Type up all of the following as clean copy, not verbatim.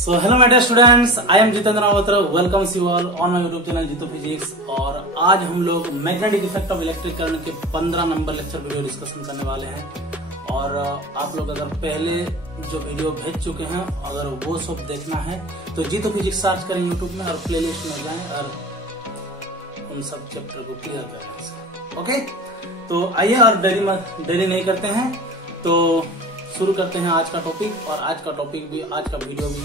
So hello my dear students, I am Jitendra Rawat, welcomes you all on my YouTube channel Jito physics. और आज हम लोग magnetic effect of electric current के 15 number lecture video discussion करने वाले हैं। और आप लोग अगर पहले जो वीडियो भेज चुके हैं, अगर वो सब देखना है तो जितो फिजिक्स सर्च करें यूट्यूब में और प्लेलिस्ट में जाएं और उन सब चैप्टर को क्लियर करें। ओके, तो आइए और देरी नहीं करते हैं, तो शुरू करते हैं आज का टॉपिक। और आज का टॉपिक भी, आज का वीडियो भी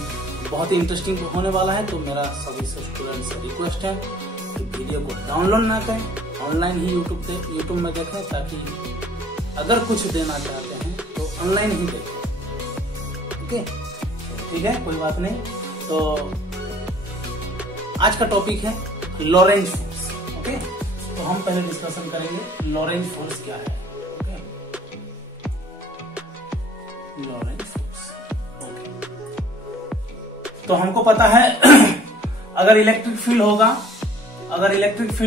बहुत ही इंटरेस्टिंग होने वाला है। तो मेरा सभी से स्टूडेंट से रिक्वेस्ट है कि वीडियो को डाउनलोड ना करें, ऑनलाइन ही यूट्यूब में देखें, ताकि अगर कुछ देना चाहते हैं तो ऑनलाइन ही देखें। ओके, ठीक है, कोई बात नहीं। तो आज का टॉपिक है लॉरेंज फोर्स। ओके, तो हम पहले डिस्कशन करेंगे लॉरेंज फोर्स क्या है। Lorentz force, okay. तो हमको पता है अगर इलेक्ट्रिक फील्ड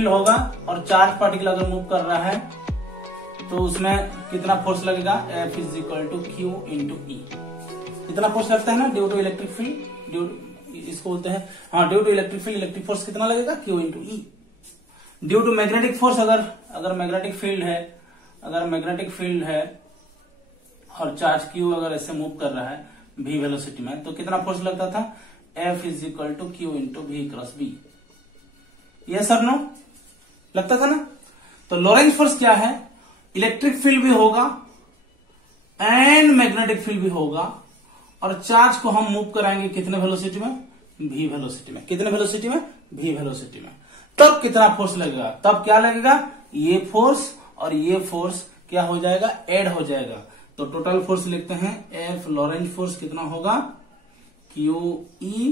होगा और चार्ज पार्टिकल अगर मूव कर रहा है तो उसमें कितना फोर्स लगेगा, F is equal to Q into E. कितना फोर्स लगता है ना, ड्यू टू इलेक्ट्रिक फील्ड, इसको बोलते हैं, हाँ, due to electric field electric force कितना लगेगा, Q into E. Due to magnetic force, अगर मैग्नेटिक फील्ड है और चार्ज क्यू अगर ऐसे मूव कर रहा है v वेलोसिटी में, तो कितना फोर्स लगता था, F is equal to Q into V cross B. ये सर नो लगता था ना। तो लॉरेंज फोर्स क्या है, इलेक्ट्रिक फील्ड भी होगा एंड मैग्नेटिक फील्ड भी होगा, और चार्ज को हम मूव कराएंगे कितने वेलोसिटी में, v वेलोसिटी में। कितने वेलोसिटी में, v वेलोसिटी में। तब कितना फोर्स लगेगा, तब क्या लगेगा, ये फोर्स और ये फोर्स क्या हो जाएगा, ऐड हो जाएगा। तो टोटल फोर्स लिखते हैं, F लॉरेंज फोर्स कितना होगा, Q E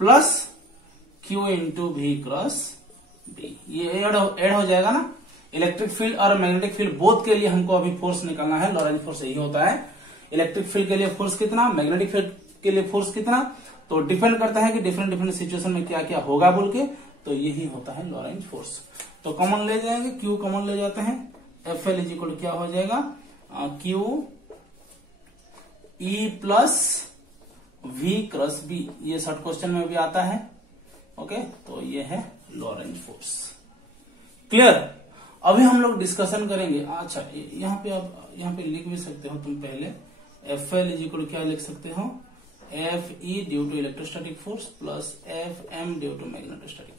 plus Q into V cross B. ये ऐड हो जाएगा ना। इलेक्ट्रिक फील्ड और मैग्नेटिक फील्ड बोथ के लिए हमको अभी फोर्स निकालना है। लॉरेंज फोर्स यही होता है, इलेक्ट्रिक फील्ड के लिए फोर्स कितना, मैग्नेटिक फील्ड के लिए फोर्स कितना, तो डिपेंड करता है कि डिफरेंट सिचुएशन में क्या क्या होगा बोल के। तो यही होता है लॉरेंज फोर्स। तो कॉमन ले जाएंगे, क्यू कॉमन ले जाते हैं, एफ एल इज इक्वल क्या हो जाएगा, Q E plus V cross B. ये शॉर्ट क्वेश्चन में भी आता है। ओके, तो ये है लॉरेंज फोर्स। क्लियर। अभी हम लोग डिस्कशन करेंगे। अच्छा, यहाँ पे लिख भी सकते हो तुम पहले, एफ एल इज इक्वल क्या लिख सकते हो, F E due to electrostatic force plus F M due to magnetic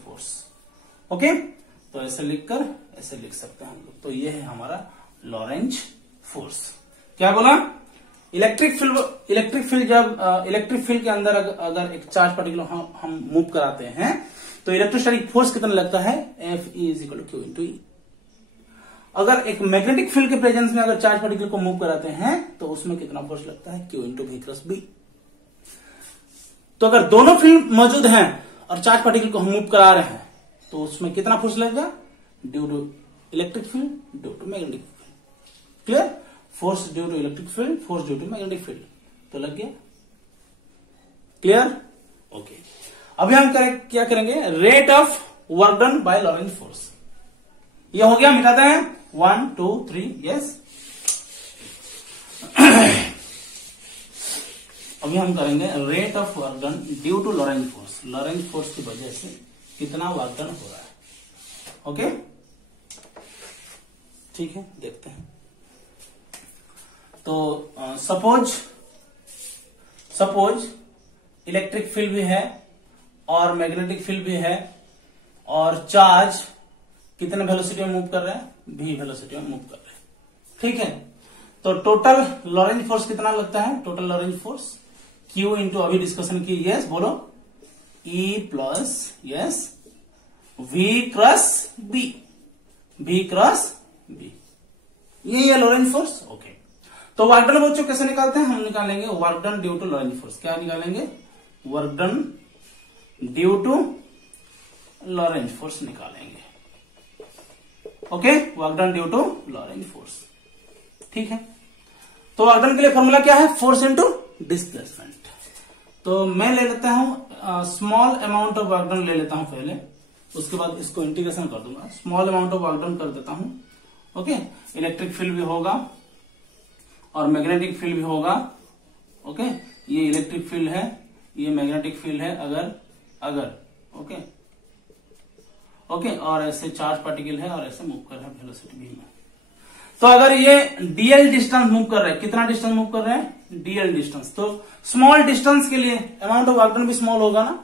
force. Okay, तो ऐसे लिखकर ऐसे लिख सकते हैं हम लोग। तो ये है हमारा लॉरेंज फोर्स। क्या बोला, इलेक्ट्रिक फील्ड के अंदर अगर एक चार्ज पार्टिकल हम मूव कराते हैं तो इलेक्ट्रोस्टैटिक फोर्स कितना लगता है, F E is equal to Q into E. अगर एक मैग्नेटिक फील्ड के प्रेजेंस में अगर चार्ज पार्टिकल को मूव कराते हैं तो उसमें कितना फोर्स लगता है, Q into V cross B. तो अगर दोनों फील्ड मौजूद हैं और चार्ज पार्टिकल को हम मूव करा रहे हैं तो उसमें कितना फोर्स लगेगा, due to electric field due to magnetic field. Clear, force due to electric field, force due to magnetic field, तो लग गया। Clear, okay. अभी हम क्या करेंगे, rate of work done by Lorentz force. ये हो गया, मिटाते हैं, 1 2 3, यस। अभी हम करेंगे rate of work done due to Lorentz force. Lorentz force की वजह से कितना वर्क डन हो रहा है। ओके, ठीक है, देखते हैं। तो सपोज इलेक्ट्रिक फील्ड भी है और मैग्नेटिक फील्ड भी है और चार्ज कितने वेलोसिटी में मूव कर रहे हैं, v वेलोसिटी में मूव कर रहे हैं। ठीक है, तो टोटल लॉरेंज फोर्स कितना लगता है, total Lorentz force Q into, अभी डिस्कशन की, यस बोलो, E plus yes V cross B, ये है लॉरेंज फोर्स। ओके, तो वर्क डन बच्चों कैसे निकालते हैं, हम निकालेंगे work done due to Lorentz force. क्या निकालेंगे, work done due to Lorentz force निकालेंगे। Okay, work done due to Lorentz force. ठीक है, तो वर्क डन के लिए फॉर्मूला क्या है, फोर्स इनटू डिस्प्लेसमेंट। तो मैं ले लेता हूं small amount of work done ले लेता हूं पहले, उसके बाद इसको इंटीग्रेशन कर दूंगा। Small amount of work done कर देता हूं। ओके, इलेक्ट्रिक फील्ड भी होगा और मैग्नेटिक फील्ड भी होगा। ओके, ये इलेक्ट्रिक फील्ड है, ये मैग्नेटिक फील्ड है, अगर ओके ओके, और ऐसे चार्ज पार्टिकल है और ऐसे मूव कर रहा है वेलोसिटी v में। तो अगर ये dl डिस्टेंस मूव कर रहे हैं, कितना डिस्टेंस मूव कर रहे हैं? dl distance. तो स्मॉल डिस्टेंस के लिए अमाउंट ऑफ वर्क डन भी स्मॉल होगा ना।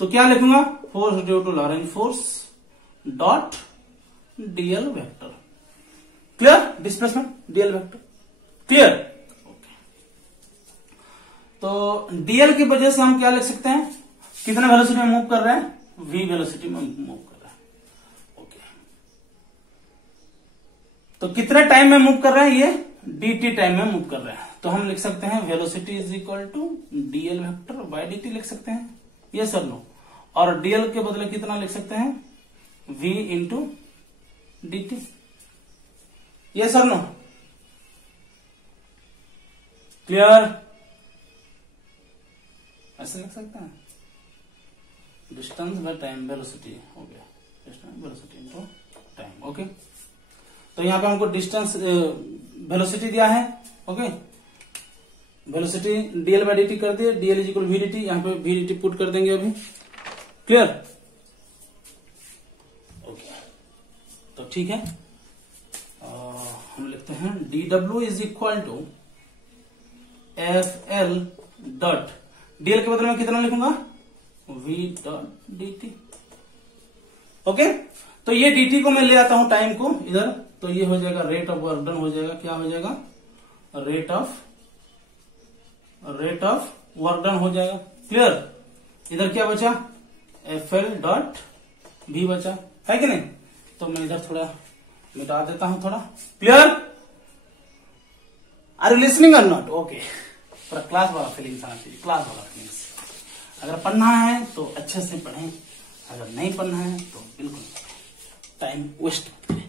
तो क्या लिखूंगा? Force due to Lorentz force dot dl vector. Clear? Displacement dl vector clear. तो dl की वजह से हम क्या लिख सकते हैं? कितना वेलोसिटी में मूव कर रहे हैं? v वेलोसिटी में मूव कर रहा है। ओके, तो कितने टाइम में मूव कर रहे हैं? ये dt टाइम में मूव कर रहे हैं। तो हम लिख सकते हैं velocity is equal to dl vector by dt लिख सकते हैं, ये सर नो। और dl के बदले कितना लिख सकते हैं? v इंटू dt, ये सर नो। क्लियर? ऐसे लिख सकते हैं, डिस्टेंस बाय टाइम वेलोसिटी हो गया, distance velocity into time. Okay, तो यहां पे हमको डिस्टेंस वेलोसिटी दिया है। Okay, velocity dl by dt कर दिए, dl is equal V dt, यहां पे वी dt पुट कर देंगे अभी। क्लियर? ओके, तो ठीक है, हम लिखते हैं dw is equal to fl dot, dl के बदले में कितना लिखूंगा? v dot dt। ओके, तो ये dt को मैं ले आता हूं टाइम को इधर, तो ये हो जाएगा रेट ऑफ वर्क डन हो जाएगा। क्या हो जाएगा? रेट ऑफ वर्क डन हो जाएगा। क्लियर? इधर क्या बचा? fl डॉट v बचा है कि नहीं? तो मैं इधर थोड़ा मिटा देता हूं थोड़ा। क्लियर? आर यू लिसनिंग और नॉट? ओके, पूरा क्लास वाला फीलिंग्स आना चाहिए, क्लास वाला फीलिंग्स। अगर पढ़ना है तो अच्छे से पढ़ें, अगर नहीं पढ़ना है तो बिल्कुल टाइम वेस्ट करें।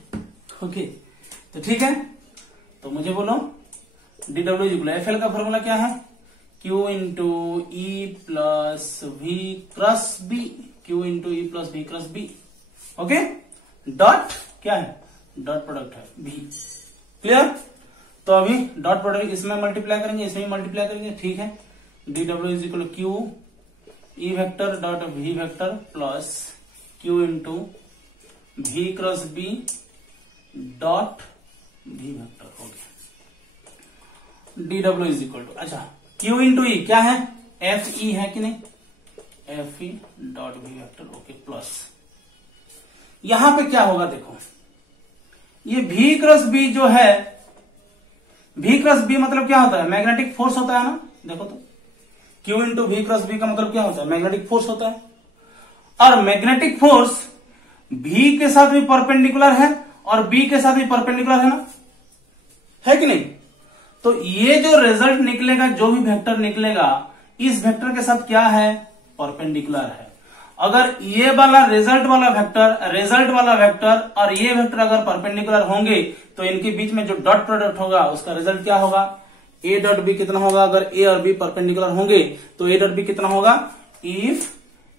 ओके, तो ठीक है, तो मुझे बोलो dw इक्वल fl का फॉर्मूला क्या है? q into E plus V cross B, q into E plus V cross B. Okay, dot क्या है? डॉट प्रोडक्ट है v। क्लियर? तो अभी डॉट प्रोडक्ट इसमें मल्टीप्लाई करेंगे, इसमें मल्टीप्लाई करेंगे। ठीक है, dw is equal Q E vector dot V vector plus q into V cross B dot V vector हो गया। dw इज इक्वल टू, अच्छा q इंटू ई क्या है? एफ ई है कि नहीं? F E dot V vector. Okay, plus यहां पे क्या होगा? देखो, ये v क्रॉस b जो है, v क्रॉस b मतलब क्या होता है? मैग्नेटिक फोर्स होता है ना। देखो तो q into V cross B का मतलब क्या होता है? मैग्नेटिक फोर्स होता है। और मैग्नेटिक फोर्स v के साथ भी परपेंडिकुलर है और b के साथ भी परपेंडिकुलर है ना, है कि नहीं? तो ये जो रिजल्ट निकलेगा, जो भी वेक्टर निकलेगा, इस वेक्टर के साथ क्या है? परपेंडिकुलर है। अगर ये वाला रिजल्ट वाला वेक्टर और ये वेक्टर अगर परपेंडिकुलर होंगे तो इनके बीच में जो डॉट प्रोडक्ट होगा उसका रिजल्ट क्या होगा? a डॉट बी कितना होगा? अगर a और b परपेंडिकुलर होंगे तो a डॉट बी कितना होगा? If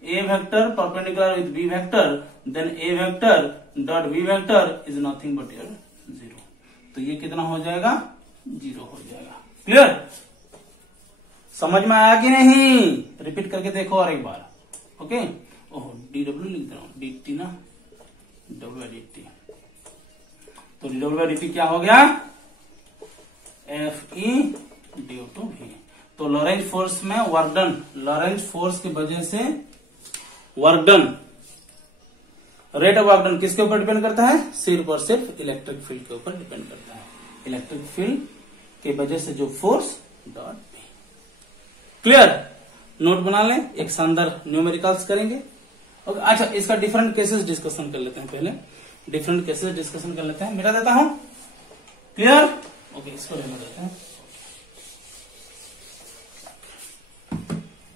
a vector perpendicular with b vector then a vector dot b vector is nothing but your 0। तो ये कितना हो जाएगा? 0 हो जाएगा। क्लियर? समझ में आया कि नहीं? रिपीट करके देखो और एक बार। ओके, ओह dw लिख दे रहा हूं, dt ना, w dt। तो dw dt क्या हो गया? F E due to V. तो लॉरेंज फोर्स में वर्क डन, लॉरेंज फोर्स की वजह से work done, rate of work done किसके ऊपर डिपेंड करता है? सिर्फ और सिर्फ इलेक्ट्रिक फील्ड के ऊपर डिपेंड करता है। इलेक्ट्रिक फील्ड के वजह से जो force dot B. Clear? Note बना लें, एक शानदार न्यूमेरिकल्स करेंगे। ओके, अच्छा इसका डिफरेंट केसेस डिस्कशन कर लेते हैं। पहले डिफरेंट केसेस डिस्कशन कर लेते हैं, मिटा देता हूं। क्लियर? ओके, इसको रहने देते हैं।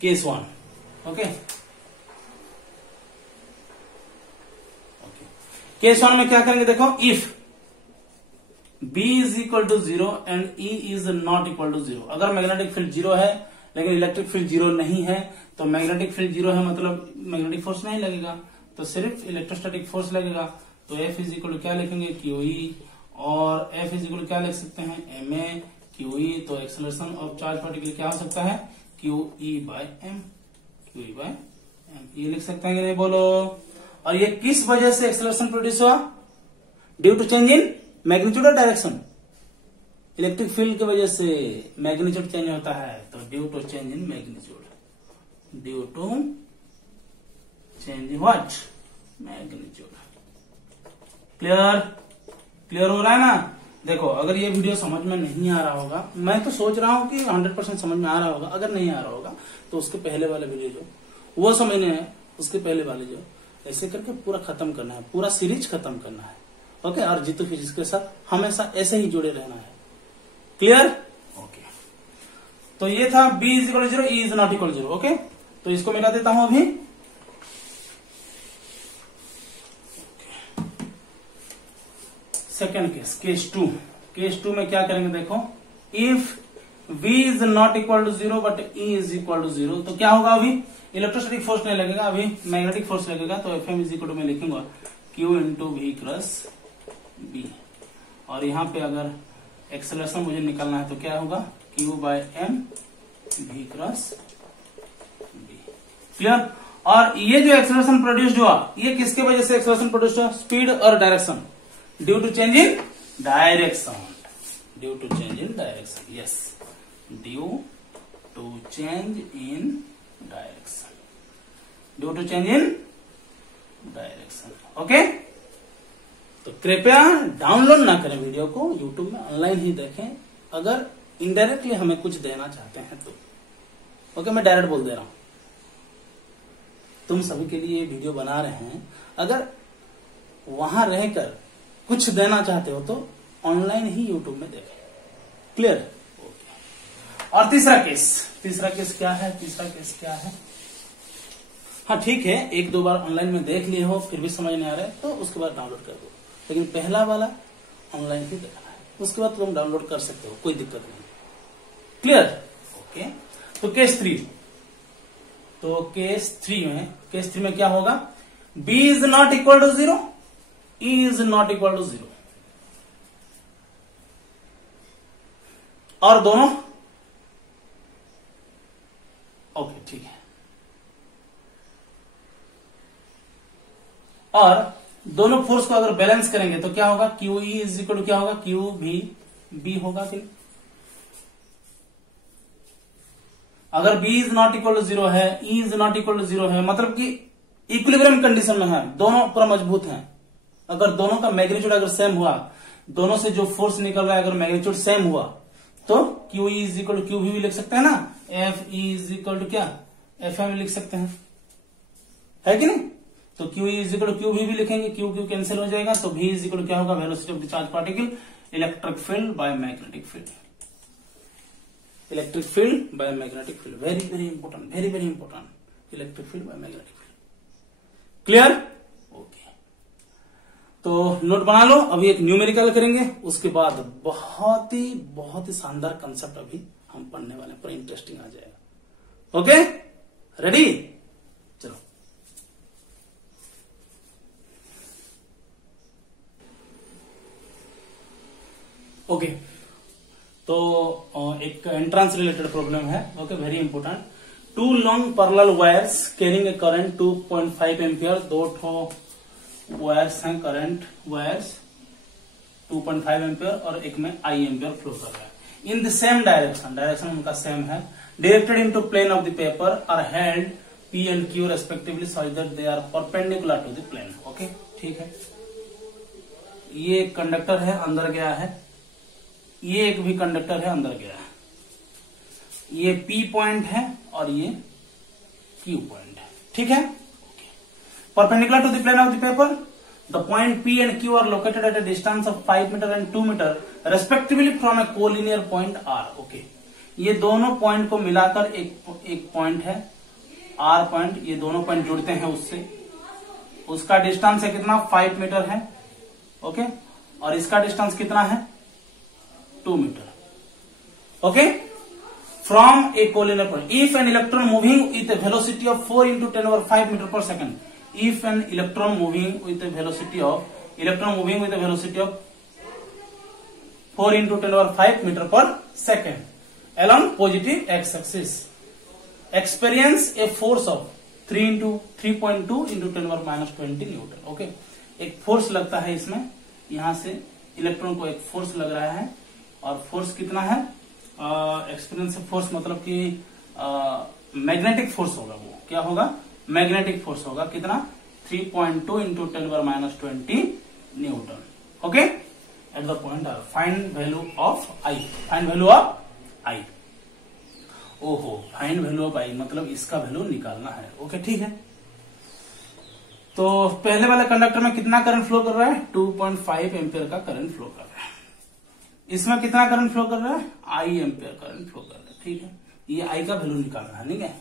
केस 1। ओके, केस 1 में क्या करेंगे? देखो, if b is equal to 0 and e is not equal to 0। अगर मैग्नेटिक फील्ड 0 है लेकिन इलेक्ट्रिक फील्ड 0 नहीं है, तो मैग्नेटिक फील्ड 0 है मतलब मैग्नेटिक फोर्स नहीं लगेगा, तो सिर्फ इलेक्ट्रोस्टैटिक फोर्स लगेगा। तो F इज इक्वल क्या लिखेंगे? QE। और F इज इक्वल क्या लिख सकते हैं? MA। QE, तो एक्सेलरेशन ऑफ चार्ज पार्टिकल क्या हो सकता है, QE by m, QE by m, ये लिख सकते हैं कि नहीं बोलो। और ये किस वजह से एक्सेलरेशन प्रोड्यूस हुआ, due to change in magnitude और डायरेक्शन। इलेक्ट्रिक फील्ड की वजह से मैग्नीट्यूड चेंज होता है, तो due to change in magnitude, due to change in what, magnitude. Clear, clear हो रहा है ना। देखो अगर ये वीडियो समझ में नहीं आ रहा होगा, मैं तो सोच रहा हूं कि 100% समझ में आ रहा होगा, अगर नहीं आ रहा होगा तो उसके पहले वाले वीडियो जो वो समझने हैं, उसके पहले वाले जो ऐसे करके पूरा खत्म करना है, पूरा सीरीज खत्म करना है। ओके, और जीतू फिजिक्स के साथ हमेशा ऐसे ही जुड़े रहना है। Clear, okay. तो ये था B is equal 0, E is not equal 0। Okay, तो इसको मिटा देता हूं अभी। Second case, case 2। केस 2 में क्या करेंगे, देखो if V is not equal to 0 but E is equal to 0, तो क्या होगा, अभी इलेक्ट्रोस्टैटिक फोर्स नहीं लगेगा, अभी मैग्नेटिक फोर्स लगेगा। तो Fm इज इक्वल टू मैं लिखूंगा Q into V cross B, और यहां पे अगर एक्सेलरेशन मुझे निकालना है तो क्या होगा, Q by M V cross B। Clear. और ये जो एक्सेलरेशन प्रोड्यूस्ड हुआ, ये किसके वजह से एक्सेलरेशन प्रोड्यूस्ड हुआ, स्पीड और direction, due to change in direction, due to change in direction, yes, due to change in direction, due to change in direction. Okay, तो कृपया डाउनलोड ना करें वीडियो को, यूट्यूब में ऑनलाइन ही देखें। अगर इनडायरेक्टली हमें कुछ देना चाहते हैं तो ओके, मैं डायरेक्ट बोल दे रहा हूं, तुम सभी के लिए वीडियो बना रहे हैं, अगर वहां रहकर कुछ देना चाहते हो तो ऑनलाइन ही यूट्यूब में देखें। Clear, okay. और तीसरा केस क्या है, तीसरा केस क्या है, हाँ ठीक है, एक दो बार ऑनलाइन में देख लिए हो फिर भी समझ नहीं आ रहा है तो उसके बाद डाउनलोड कर दो, लेकिन पहला वाला ऑनलाइन ही देखना है, उसके बाद तुम डाउनलोड कर सकते हो, कोई दिक्कत नहीं। Clear, okay. तो केस 3, तो केस 3 में क्या होगा, B is not equal to 0, E is not equal to 0, और दोनों ओके ठीक है, और दोनों फोर्स को अगर बैलेंस करेंगे तो क्या होगा, QE इज इक्वल टू क्या होगा, QVB होगा कि नहीं? अगर B is not equal to 0 है, E is not equal to 0 है, मतलब कि इक्विलिब्रियम कंडीशन में है, दोनों पूरा मजबूत हैं। अगर दोनों का मैग्नीट्यूड अगर सेम हुआ, दोनों से जो फोर्स निकल रहा है अगर मैग्नीट्यूड सेम हुआ, तो QE is equal to QV भी लिख सकते हैं ना, FE इज इक्वल टू क्या, FM लिख सकते हैं, है कि नहीं? तो QE is equal to QV भी लिखेंगे, Q कैंसिल हो जाएगा, तो V इज इक्वल टू क्या होगा, velocity of the charge particle, electric field by magnetic field, electric field by magnetic field, very very important, very very important, electric field by magnetic field. Clear, okay. तो note बना लो, अभी एक numerical करेंगे, उसके बाद बहुत ही शानदार कंसेप्ट अभी हम पढ़ने वाले हैं, पर इंटरेस्टिंग आ जाएगा। ओके, रेडी, चलो। ओके, तो एक एंट्रेंस रिलेटेड प्रॉब्लम है, okay, very important. 2 long parallel wires carrying a current 2.5 ampere, 2 ठो वायर्स हैं, करंट वायर्स 2.5 एम्पियर, और एक में I एम्पियर फ्लो कर रहा है, इन द सेम डायरेक्शन उनका सेम है, directed into plane of the paper are held P and Q respectively so that they are perpendicular to the plane. Okay, ठीक है, ये एक कंडक्टर है, अंदर गया है, ये एक भी कंडक्टर है, अंदर गया है, ये P पॉइंट है और ये Q पॉइंट है, ठीक है। Perpendicular to the plane of the paper, the point P and Q are located at a distance of 5 metre and 2 metre respectively from a collinear point R। Okay, ये दोनों point को मिलाकर एक point है R point, ये दोनों point जुड़ते हैं उससे, उसका डिस्टेंस है कितना, 5 मीटर है, ओके, और इसका डिस्टेंस कितना है, 2 metre. Okay, from a collinear point, if an electron moving with a velocity of 4 × 10⁵ metre per second, if an electron moving with a velocity of 4 into 10⁵ metre per second along positive X axis experience a force of 3.2 into 10⁻20 newton. Okay, एक force लगता है इसमें, यहां से electron को एक force लग रहा है, और फोर्स कितना है, एक्सपीरियंस फोर्स मतलब कि मैग्नेटिक फोर्स होगा। वो क्या होगा, मैग्नेटिक फोर्स होगा, कितना 3.2 into 10⁻20 newton. Okay, at the point R find value of I, find value of I. ओहो, फाइंड वैल्यू ऑफ आई मतलब इसका वैल्यू निकालना है। ओके, ठीक है। तो पहले वाले कंडक्टर में कितना करंट फ्लो कर रहा है, 2.5 एम्पियर का करंट फ्लो कर रहा है। इसमें कितना करंट फ्लो कर रहा है, आई एम्पियर करंट फ्लो कर रहा है। ठीक है, ये आई का वैल्यू निकालना है, ठीक है।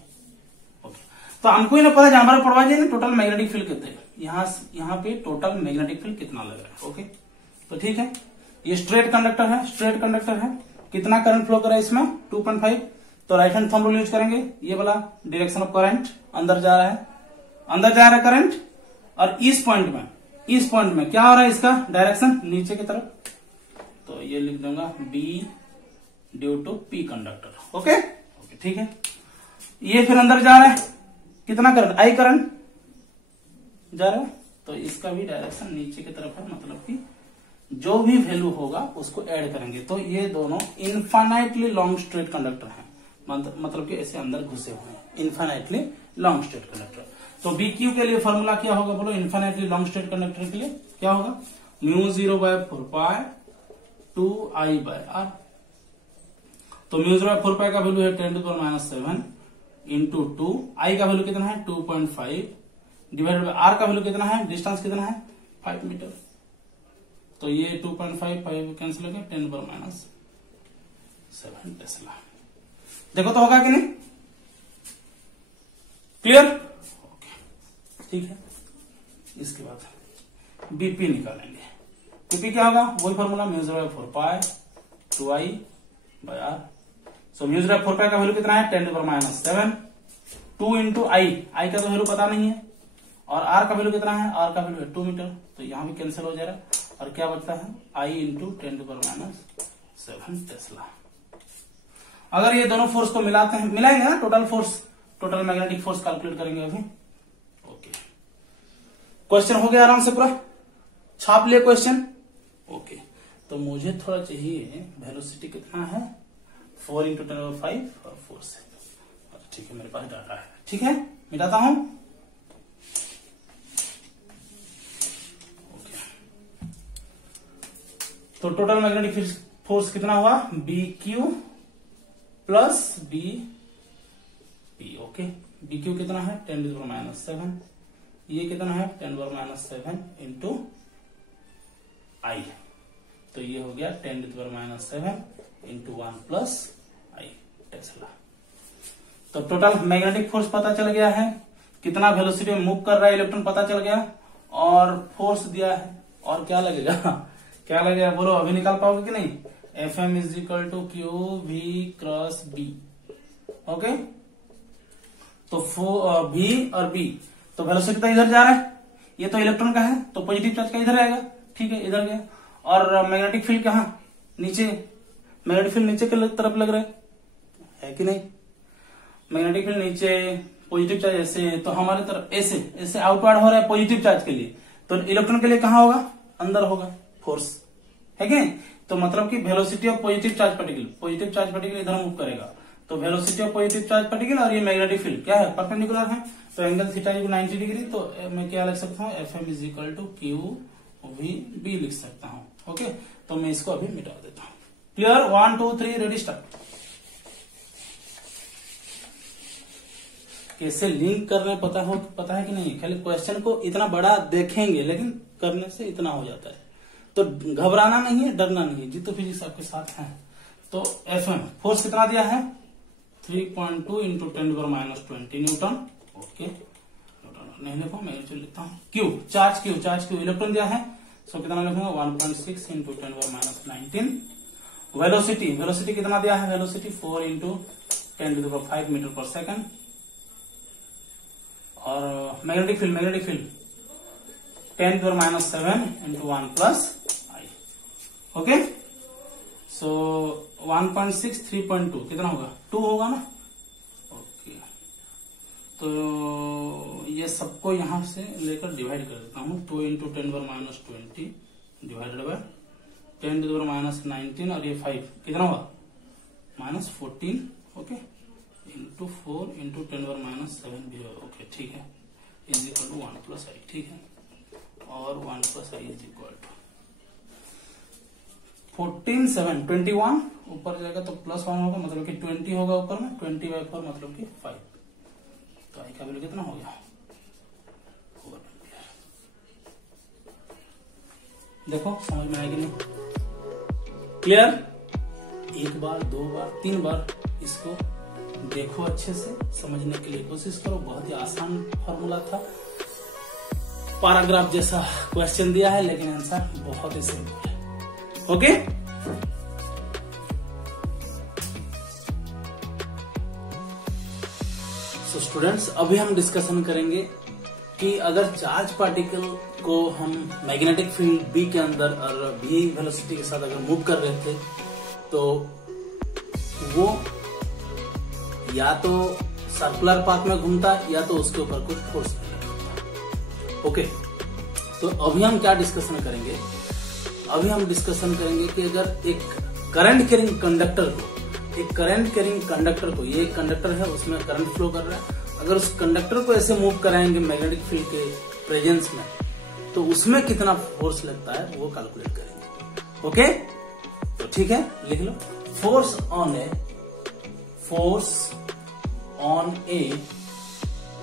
ओके, तो हमको ही ना पता है, हमारा पढ़वा जाए टोटल मैग्नेटिक फील्ड कितने, यहाँ पे टोटल मैग्नेटिक फील्ड कितना लग रहा है। ओके, तो ठीक है, ये स्ट्रेट कंडक्टर है, स्ट्रेट कंडक्टर है, कितना करंट फ्लो कर रहा है इसमें 2.5, तो right hand thumb rule use करेंगे, ये वाला डायरेक्शन ऑफ करंट अंदर जा रहा है, अंदर जा रहा है करंट, और इस पॉइंट में क्या हो रहा है, इसका डायरेक्शन नीचे की तरफ, तो ये लिख दूंगा B due to P conductor. Okay, ठीक है। ये फिर अंदर जा रहा है, कितना करंट, आई करंट जा रहा है, तो इसका भी डायरेक्शन नीचे की तरफ है, मतलब कि जो भी वैल्यू होगा उसको ऐड करेंगे। तो ये दोनों इनफाइनाइटली लॉन्ग स्ट्रेट कंडक्टर हैं, मतलब कि ऐसे अंदर घुसे हुए हैं, इनफाइनाइटली लॉन्ग स्ट्रेट कंडक्टर। तो बी क्यू के लिए फॉर्मूला क्या होगा, बोलो, इनफाइनाइटली लॉन्ग स्ट्रेट कंडक्टर के लिए क्या होगा, μ0/4π 2I/r। तो μ0/4π का वैल्यू है 10⁻⁷ इंटू 2, आई का वैल्यू कितना है 2.5 डिवाइडेड बाय आर का वैल्यू कितना है, डिस्टेंस कितना है 5 मीटर। तो ये 2.5 कैंसिल हो गया, 10⁻⁷ टेस्ला। देखो तो होगा कि नहीं, क्लियर। ओके, ठीक है। इसके बाद बीपी निकालेंगे। बीपी क्या होगा, वही फॉर्मूला μ0/4π 2I/r। सो μ0/4π का वैल्यू कितना है 10⁻⁷, 2 इंटू आई का तो वैल्यू पता नहीं है, और आर का वैल्यू कितना है, आर का वैल्यू है 2 मीटर, तो यहां भी कैंसिल हो जाएगा, और क्या बचता है आई इंटू 10⁻⁷ टेस्ला। अगर ये दोनों फोर्स को मिलाते हैं, मिलाएंगे ना, total force, total magnetic force calculate करेंगे अभी। ओके, क्वेश्चन हो गया आराम से पूरा, छाप लिए क्वेश्चन। ओके, तो मुझे थोड़ा चाहिए वेलोसिटी कितना है, 4 इंटू 10⁵ और 4 से। ठीक है, मेरे पास डाटा है, ठीक है, मिटाता हूं। ओके, तो टोटल मैग्नेटिक फोर्स कितना हुआ, B Q plus B P. Okay, B Q कितना है 10⁻⁷, ये कितना है 10⁻⁷ इंटू आई, तो ये हो गया 10⁻⁷ इंटू 1 प्लस आई टेस्ला। तो टोटल मैग्नेटिक फोर्स पता चल गया है, कितना वेलोसिटी में मूव कर रहा है इलेक्ट्रॉन पता चल गया, और फोर्स दिया है, और क्या लगेगा क्या लगेगा बोलो, अभी निकाल पाओगे कि नहीं, Fm is equal to Q V cross B. Okay, तो भी और बी, तो वेलोसिटी तो इधर जा रहा है, ये तो इलेक्ट्रॉन का है, तो पॉजिटिव चार्ज का इधर आएगा, ठीक है, इधर गया, और मैग्नेटिक फील्ड कहाँ, नीचे, मैग्नेटिक फील्ड नीचे की तरफ लग रहा है कि नहीं, मैग्नेटिक फील्ड नीचे, पॉजिटिव चार्ज ऐसे, तो हमारे तरफ ऐसे आउटवर्ड हो रहा है पॉजिटिव चार्ज के लिए, तो इलेक्ट्रॉन के लिए कहाँ होगा, अंदर होगा फोर्स, है कि नहीं। तो मतलब कि velocity of positive charge particle इधर मूव करेगा, तो velocity of positive charge particle और ये मैग्नेटिक फील्ड क्या है, परपेंडिकुलर है, तो एंगल थीटा 90 डिग्री, तो मैं क्या लिख सकता हूँ, Fm is equal to Q V B लिख सकता हूँ। ओके, तो मैं इसको अभी मिटा देता हूँ। Clear, 1 2 3 ready start. कैसे लिंक करने पता है कि नहीं, खाली क्वेश्चन को इतना बड़ा देखेंगे, लेकिन करने से इतना हो जाता है, तो घबराना नहीं है, डरना नहीं है, जीतो फिजिक्स आपके साथ है। तो Fm फोर्स कितना दिया है 3.2 इंटू 10⁻20 न्यूटन। ओके, न्यूटन नहीं लिखो, मैं लिखता हूँ क्यू, चार्ज क्यू इलेक्ट्रॉन दिया है, सो कितना लिखूंगा 1.6 इंटू 10⁻19। वेलोसिटी कितना दिया है, velocity 4 into 10⁵ metre per second, और मैग्नेटिक फील्ड 10⁻⁷ इंटू 1 प्लस आई। ओके, सो 1.6 3.2 कितना होगा 2 होगा ना। ओके, तो ये सबको यहां से लेकर डिवाइड कर देता हूं। 2 × 10⁻20 डिवाइडेड बाय 10⁻19 और ये 5 कितना होगा -14। ओके, × 4 × 10⁻7 भी होगा। ओके ठीक है, इज इक्वल टू 1 + i। ठीक है, और 1 + i इज इक्वल टू 14 7 21 ऊपर जाएगा तो +1 होगा, मतलब कि 20 होगा ऊपर में, 20/4 मतलब कि 5। तो i का वैल्यू कितना हो गया 4 एम्पियर। देखो समझ में आएगी नहीं? क्लियर? एक बार, 2 बार, 3 बार इसको देखो, अच्छे से समझने के लिए कोशिश करो। बहुत ही आसान फॉर्मूला था, पैराग्राफ जैसा क्वेश्चन दिया है, लेकिन आंसर बहुत ही सिंपल है। ओके, सो स्टूडेंट्स, अभी हम डिस्कशन करेंगे कि अगर चार्ज पार्टिकल को हम मैग्नेटिक फील्ड बी के अंदर और v वेलोसिटी के साथ अगर मूव कर रहे थे, तो वो या तो सर्कुलर पाथ में घूमता या तो उसके ऊपर कुछ फोर्स लगता। ओके, तो अभी हम क्या डिस्कशन करेंगे? अभी हम डिस्कशन करेंगे कि अगर एक करंट कैरिंग कंडक्टर को, ये एक कंडक्टर है, उसमें करंट फ्लो कर रहा है, अगर उस कंडक्टर को ऐसे मूव कराएंगे मैग्नेटिक फील्ड के प्रेजेंस में, तो उसमें कितना फोर्स लगता है वो कैलकुलेट करेंगे। ओके, तो ठीक है, लिख लो। Force on a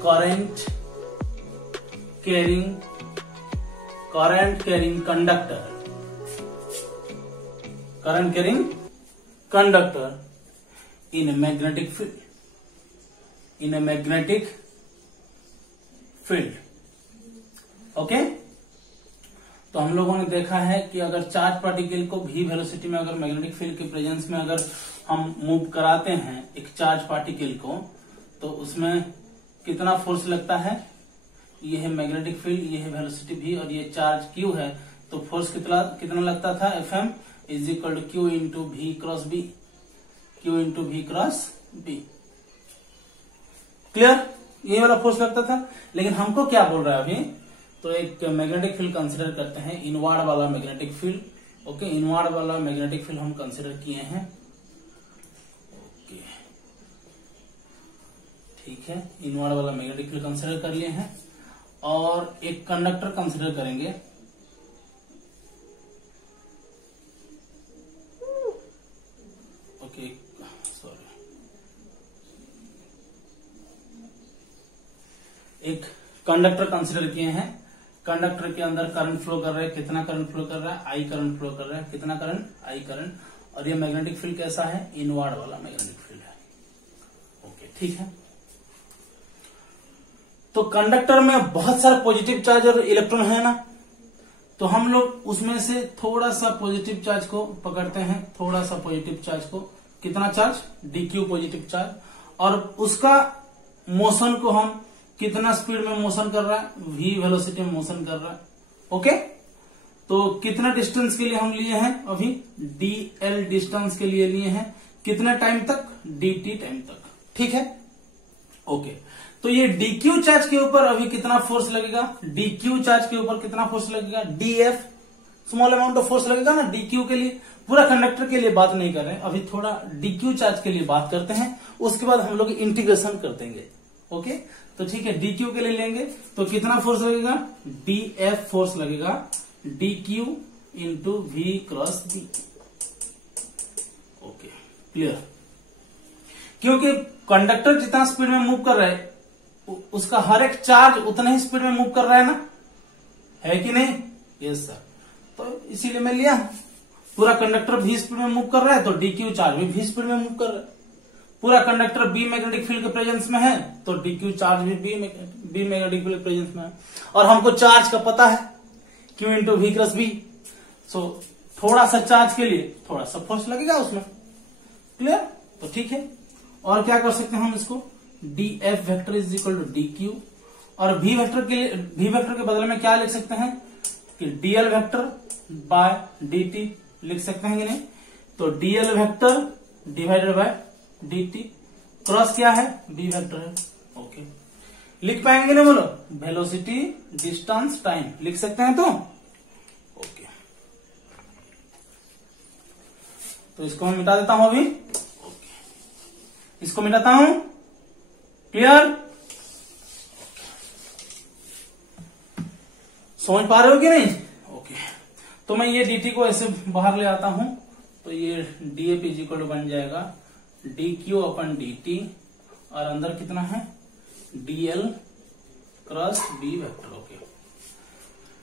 current carrying conductor in a magnetic field। Okay, तो हम लोगों ने देखा है कि अगर चार्ज पार्टिकल को v वेलोसिटी में अगर मैग्नेटिक फील्ड के प्रेजेंस में अगर हम मूव कराते हैं एक चार्ज पार्टिकल को, तो उसमें कितना फोर्स लगता है। ये है मैग्नेटिक फील्ड, ये है वेलोसिटी v और ये चार्ज q है, तो फोर्स कितना लगता था Fm is equal to q × v cross b। Clear? ये वाला फोर्स लगता था। लेकिन हमको क्या बोल रहा है अभी, तो एक मैग्नेटिक फील्ड कंसीडर करते हैं, इनवर्ड वाला मैग्नेटिक फील्ड। ओके, इनवर्ड वाला मैग्नेटिक फील्ड हम कंसीडर किए हैं। ओके ठीक है, इनवर्ड वाला मैग्नेटिक फील्ड कंसीडर कर लिए हैं, और एक कंडक्टर कंसीडर करेंगे। ओके सॉरी, एक कंडक्टर कंसीडर किए हैं। कंडक्टर के अंदर करंट फ्लो कर रहा है, कितना करंट फ्लो कर रहा है, आई करंट फ्लो कर रहा है, कितना करंट, आई करंट, और ये मैग्नेटिक फील्ड कैसा है, इनवर्ड वाला मैग्नेटिक फील्ड है। ओके ठीक है, तो कंडक्टर में बहुत सारा पॉजिटिव चार्ज और इलेक्ट्रॉन है ना, तो हम लोग उसमें से थोड़ा सा पॉजिटिव चार्ज को पकड़ते हैं, थोड़ा सा पॉजिटिव चार्ज को, कितना चार्ज, dq पॉजिटिव चार्ज, और उसका मोशन को हम कितना स्पीड में मोशन कर रहा है, v वेलोसिटी में मोशन कर रहा है। ओके, तो कितना डिस्टेंस के लिए हम लिए हैं, अभी dl डिस्टेंस के लिए लिए हैं, कितने टाइम तक, dt टाइम तक। ठीक है, ओके, तो ये dq चार्ज के ऊपर अभी कितना फोर्स लगेगा, dq चार्ज के ऊपर कितना फोर्स लगेगा, df small amount of force लगेगा ना dq के लिए। पूरा कंडक्टर के लिए बात नहीं कर रहे हैं, अभी थोड़ा dq चार्ज के लिए बात करते हैं, उसके बाद हम लोग इंटीग्रेशन कर देंगे। ओके, तो ठीक है, dq के लिए लेंगे तो कितना फोर्स लगेगा, df फोर्स लगेगा, dq × v cross b। Okay clear? क्योंकि कंडक्टर जितना स्पीड में मूव कर रहा है, उसका हर एक चार्ज उतना ही स्पीड में मूव कर रहा है ना, है कि नहीं? यस सर, तो इसीलिए मैं लिया। पूरा कंडक्टर v स्पीड में मूव कर रहा है, तो dq चार्ज भी v स्पीड में मूव कर रहा है। पूरा कंडक्टर b मैग्नेटिक फील्ड के प्रेजेंस में है, तो dq चार्ज भी b मैग्नेटिक फील्ड के प्रेजेंस में है, और हमको चार्ज का पता है q × v क्रॉस b। सो थोड़ा सा चार्ज के लिए थोड़ा सा फोर्स लगेगा उसमें। क्लियर? तो ठीक है, और क्या कर सकते हैं हम इसको, df vector is equal to dq, और v वेक्टर के बदले में क्या लिख सकते हैं कि dl वेक्टर बाय dt लिख सकते हैं कि नहीं। तो dl vector divided by dt, cross क्या है, b वेक्टर है। ओके, लिख पाएंगे ना, बोलो, वेलोसिटी डिस्टेंस टाइम लिख सकते हैं तो। ओके, तो इसको मैं मिटा देता हूं अभी। ओके, इसको मिटाता हूं, क्लियर, समझ पा रहे हो कि नहीं। ओके, तो मैं ये dt को ऐसे बाहर ले आता हूं, तो ये df इज इक्वल टू बन जाएगा dq अपन dt, और अंदर कितना है dl cross b vector. Okay,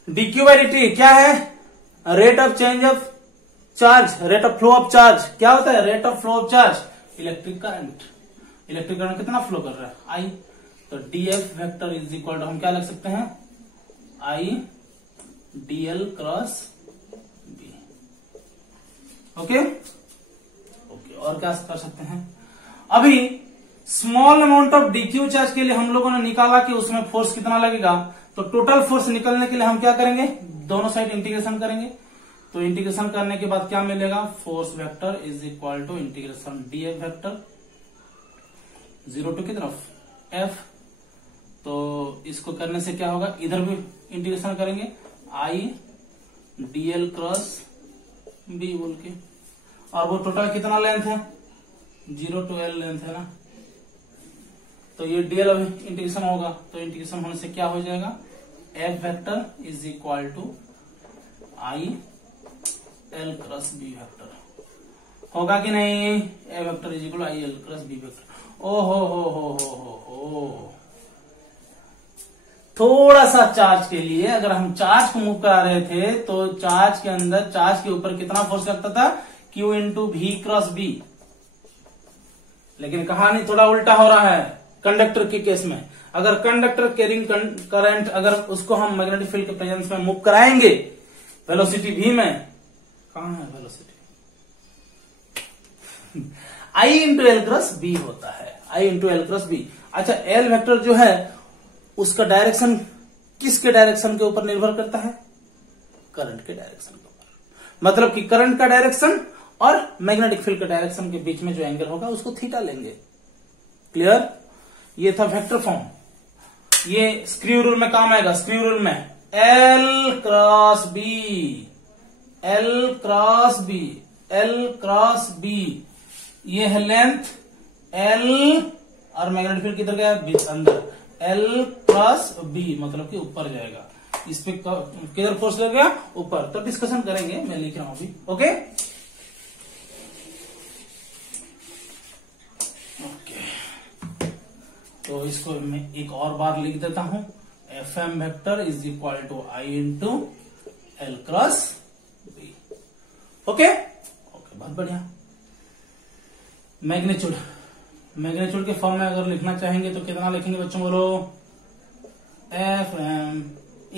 dq by dt क्या है, rate of change of charge, rate of flow of charge. क्या होता है, rate of flow of charge, electric current. Electric current कितना फ्लो कर रहा है, I, तो df vector is equal to हम क्या लिख सकते हैं, I dl cross b। Okay okay, और क्या कर सकते हैं, अभी small amount of dq charge के लिए हम लोगों ने निकाला कि उसमें फोर्स कितना लगेगा, तो टोटल फोर्स निकलने के लिए हम क्या करेंगे, दोनों साइड इंटीग्रेशन करेंगे। तो इंटीग्रेशन करने के बाद क्या मिलेगा, force vector is equal to integration df vector 0 to की तरफ f। तो इसको करने से क्या होगा, इधर भी इंटीग्रेशन करेंगे, I dl क्रॉस b बोल के, और वो टोटल कितना लेंथ है, 0 टू l लेंथ है ना। तो ये dl अभी इंटीग्रेशन होगा, तो इंटीग्रेशन होने से क्या हो जाएगा, f vector is equal to I l cross b vector होगा कि नहीं, f vector is equal I l cross b vector. ओ हो, थोड़ा सा चार्ज के लिए अगर हम चार्ज को मूव करा रहे थे, तो चार्ज के अंदर, चार्ज के ऊपर कितना फोर्स लगता था, Q into V cross B। लेकिन कहानी थोड़ा उल्टा हो रहा है कंडक्टर के केस में। अगर कंडक्टर कैरिंग करंट, अगर उसको हम मैग्नेटिक फील्ड के प्रेजेंस में मूव कराएंगे वेलोसिटी V में, कहां है velocity, I into L cross B होता है, I into L cross B. अच्छा, एल वेक्टर जो है उसका डायरेक्शन किसके डायरेक्शन के ऊपर निर्भर करता है, करंट के डायरेक्शन के ऊपर। मतलब कि करंट का डायरेक्शन और मैग्नेटिक फील्ड के डायरेक्शन के बीच में जो एंगल होगा उसको थीटा लेंगे। क्लियर, ये था वेक्टर फॉर्म। ये स्क्रू रूल में काम आएगा। स्क्रू रूल में L cross B, L cross B, L cross B, ये है लेंथ एल, और मैग्नेटिक फील्ड किधर गया, बी अंदर, एल क्रॉस बी मतलब कि ऊपर जाएगा। इस पे किधर फोर्स लगेगा, ऊपर। तो डिस्कशन करेंगे, मैं लिख रहा हूं अभी। ओके ओके, तो इसको मैं एक और बार लिख देता हूं, F M vector is equal to I into L cross B. Okay okay, बहुत बढ़िया। मैग्नीट्यूड, मैग्नीट्यूड के फॉर्म में अगर लिखना चाहेंगे तो कितना लिखेंगे बच्चों, बोलो, F M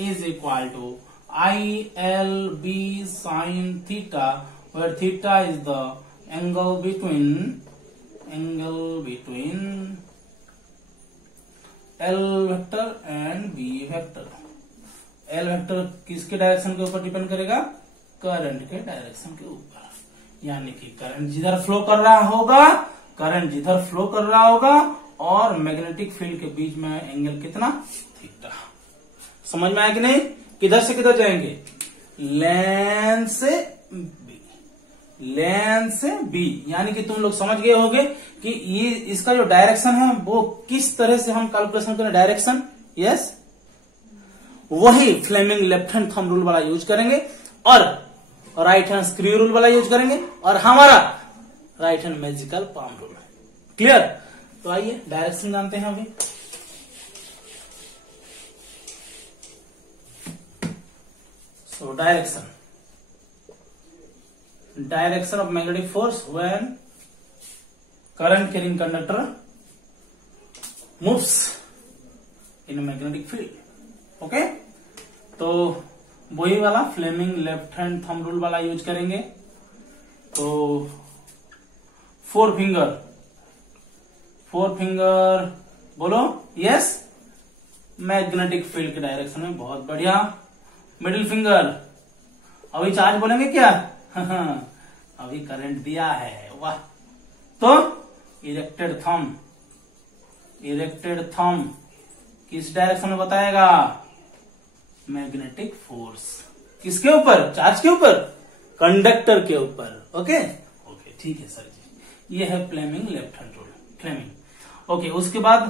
is equal to I L B sin theta, where theta is the angle between L vector and B vector. L vector किसके डायरेक्शन के ऊपर डिपेंड करेगा, करंट के डायरेक्शन के ऊपर। यानी कि करंट जिधर फ्लो कर रहा होगा, करंट जिधर फ्लो कर रहा होगा और मैग्नेटिक फील्ड के बीच में एंगल कितना, थीटा। समझ में आया कि नहीं। किधर से किधर जाएंगे, लेंथ से बी, लेंथ से बी। यानी कि तुम लोग समझ गए होगे कि ये इसका जो डायरेक्शन है वो किस तरह से हम कैलकुलेशन करें, डायरेक्शन। यस, वही Fleming left hand thumb rule वाला यूज करेंगे और राइट हैंड स्क्रू रूल वाला यूज करेंगे, और हमारा right hand magical palm rule है। क्लियर। तो आइए डायरेक्शन जानते हैं अभी। So direction of magnetic force when current carrying conductor moves in a magnetic field. Okay, तो वही वाला Fleming left hand thumb rule वाला यूज करेंगे। तो फोर फिंगर बोलो, यस, मैग्नेटिक फील्ड के डायरेक्शन में। बहुत बढ़िया। मिडिल फिंगर, अभी चार्ज बोलेंगे क्या? अभी करंट दिया है, वाह। तो इरेक्टेड थंब किस डायरेक्शन में बताएगा? Magnetic force. किसके ऊपर? चार्ज के ऊपर, कंडक्टर के ऊपर। ओके ओके, ठीक है सर जी। ये है Fleming left hand rule, Fleming. Okay, उसके बाद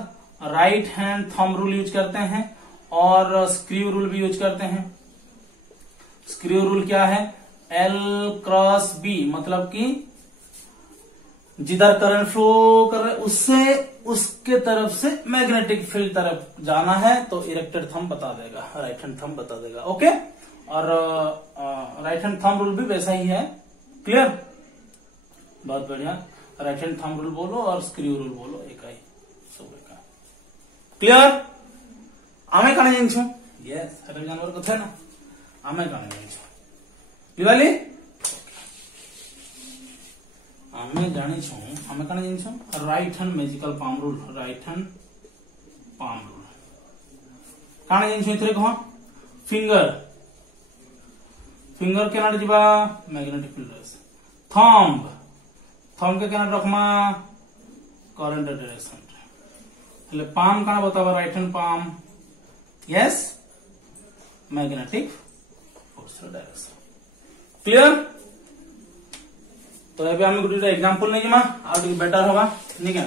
right hand thumb rule use करते हैं और स्क्रू रूल भी यूज करते हैं। स्क्रू रूल क्या है? L क्रॉस B, मतलब कि जिधर करंट फ्लो कर रहा है उससे उसके तरफ से मैग्नेटिक फील्ड तरफ जाना है तो इरेक्टेड थंब बता देगा, राइट हैंड थंब बता देगा। ओके, और राइट हैंड थंब रूल भी वैसा ही है। क्लियर? बहुत बढ़िया। राइट हैंड थंब रूल बोलो और स्क्रू रूल बोलो, एक ही सब का। क्लियर? आमे काने जानिछु? यस, हर जानवर को थे ना, आमे काने जानिछु दिवाली आमे जानिछु, आमे काने जानिछु right hand magical palm rule, right hand palm rule काने जानिछु इतरे कह फिंगर के नाडे जिबा मैग्नेटिक फील्ड से थंब के केना रखमा करंट डायरेक्शन हेले पाम काना बताबा right hand palm, yes, magnetic force direction. Clear? तो ଏବେ ଆମେ ଗୋଟେ एग्जांपल नहीं जिमा ଆଉ ଟିକେ बेटर होगा, ठीक है?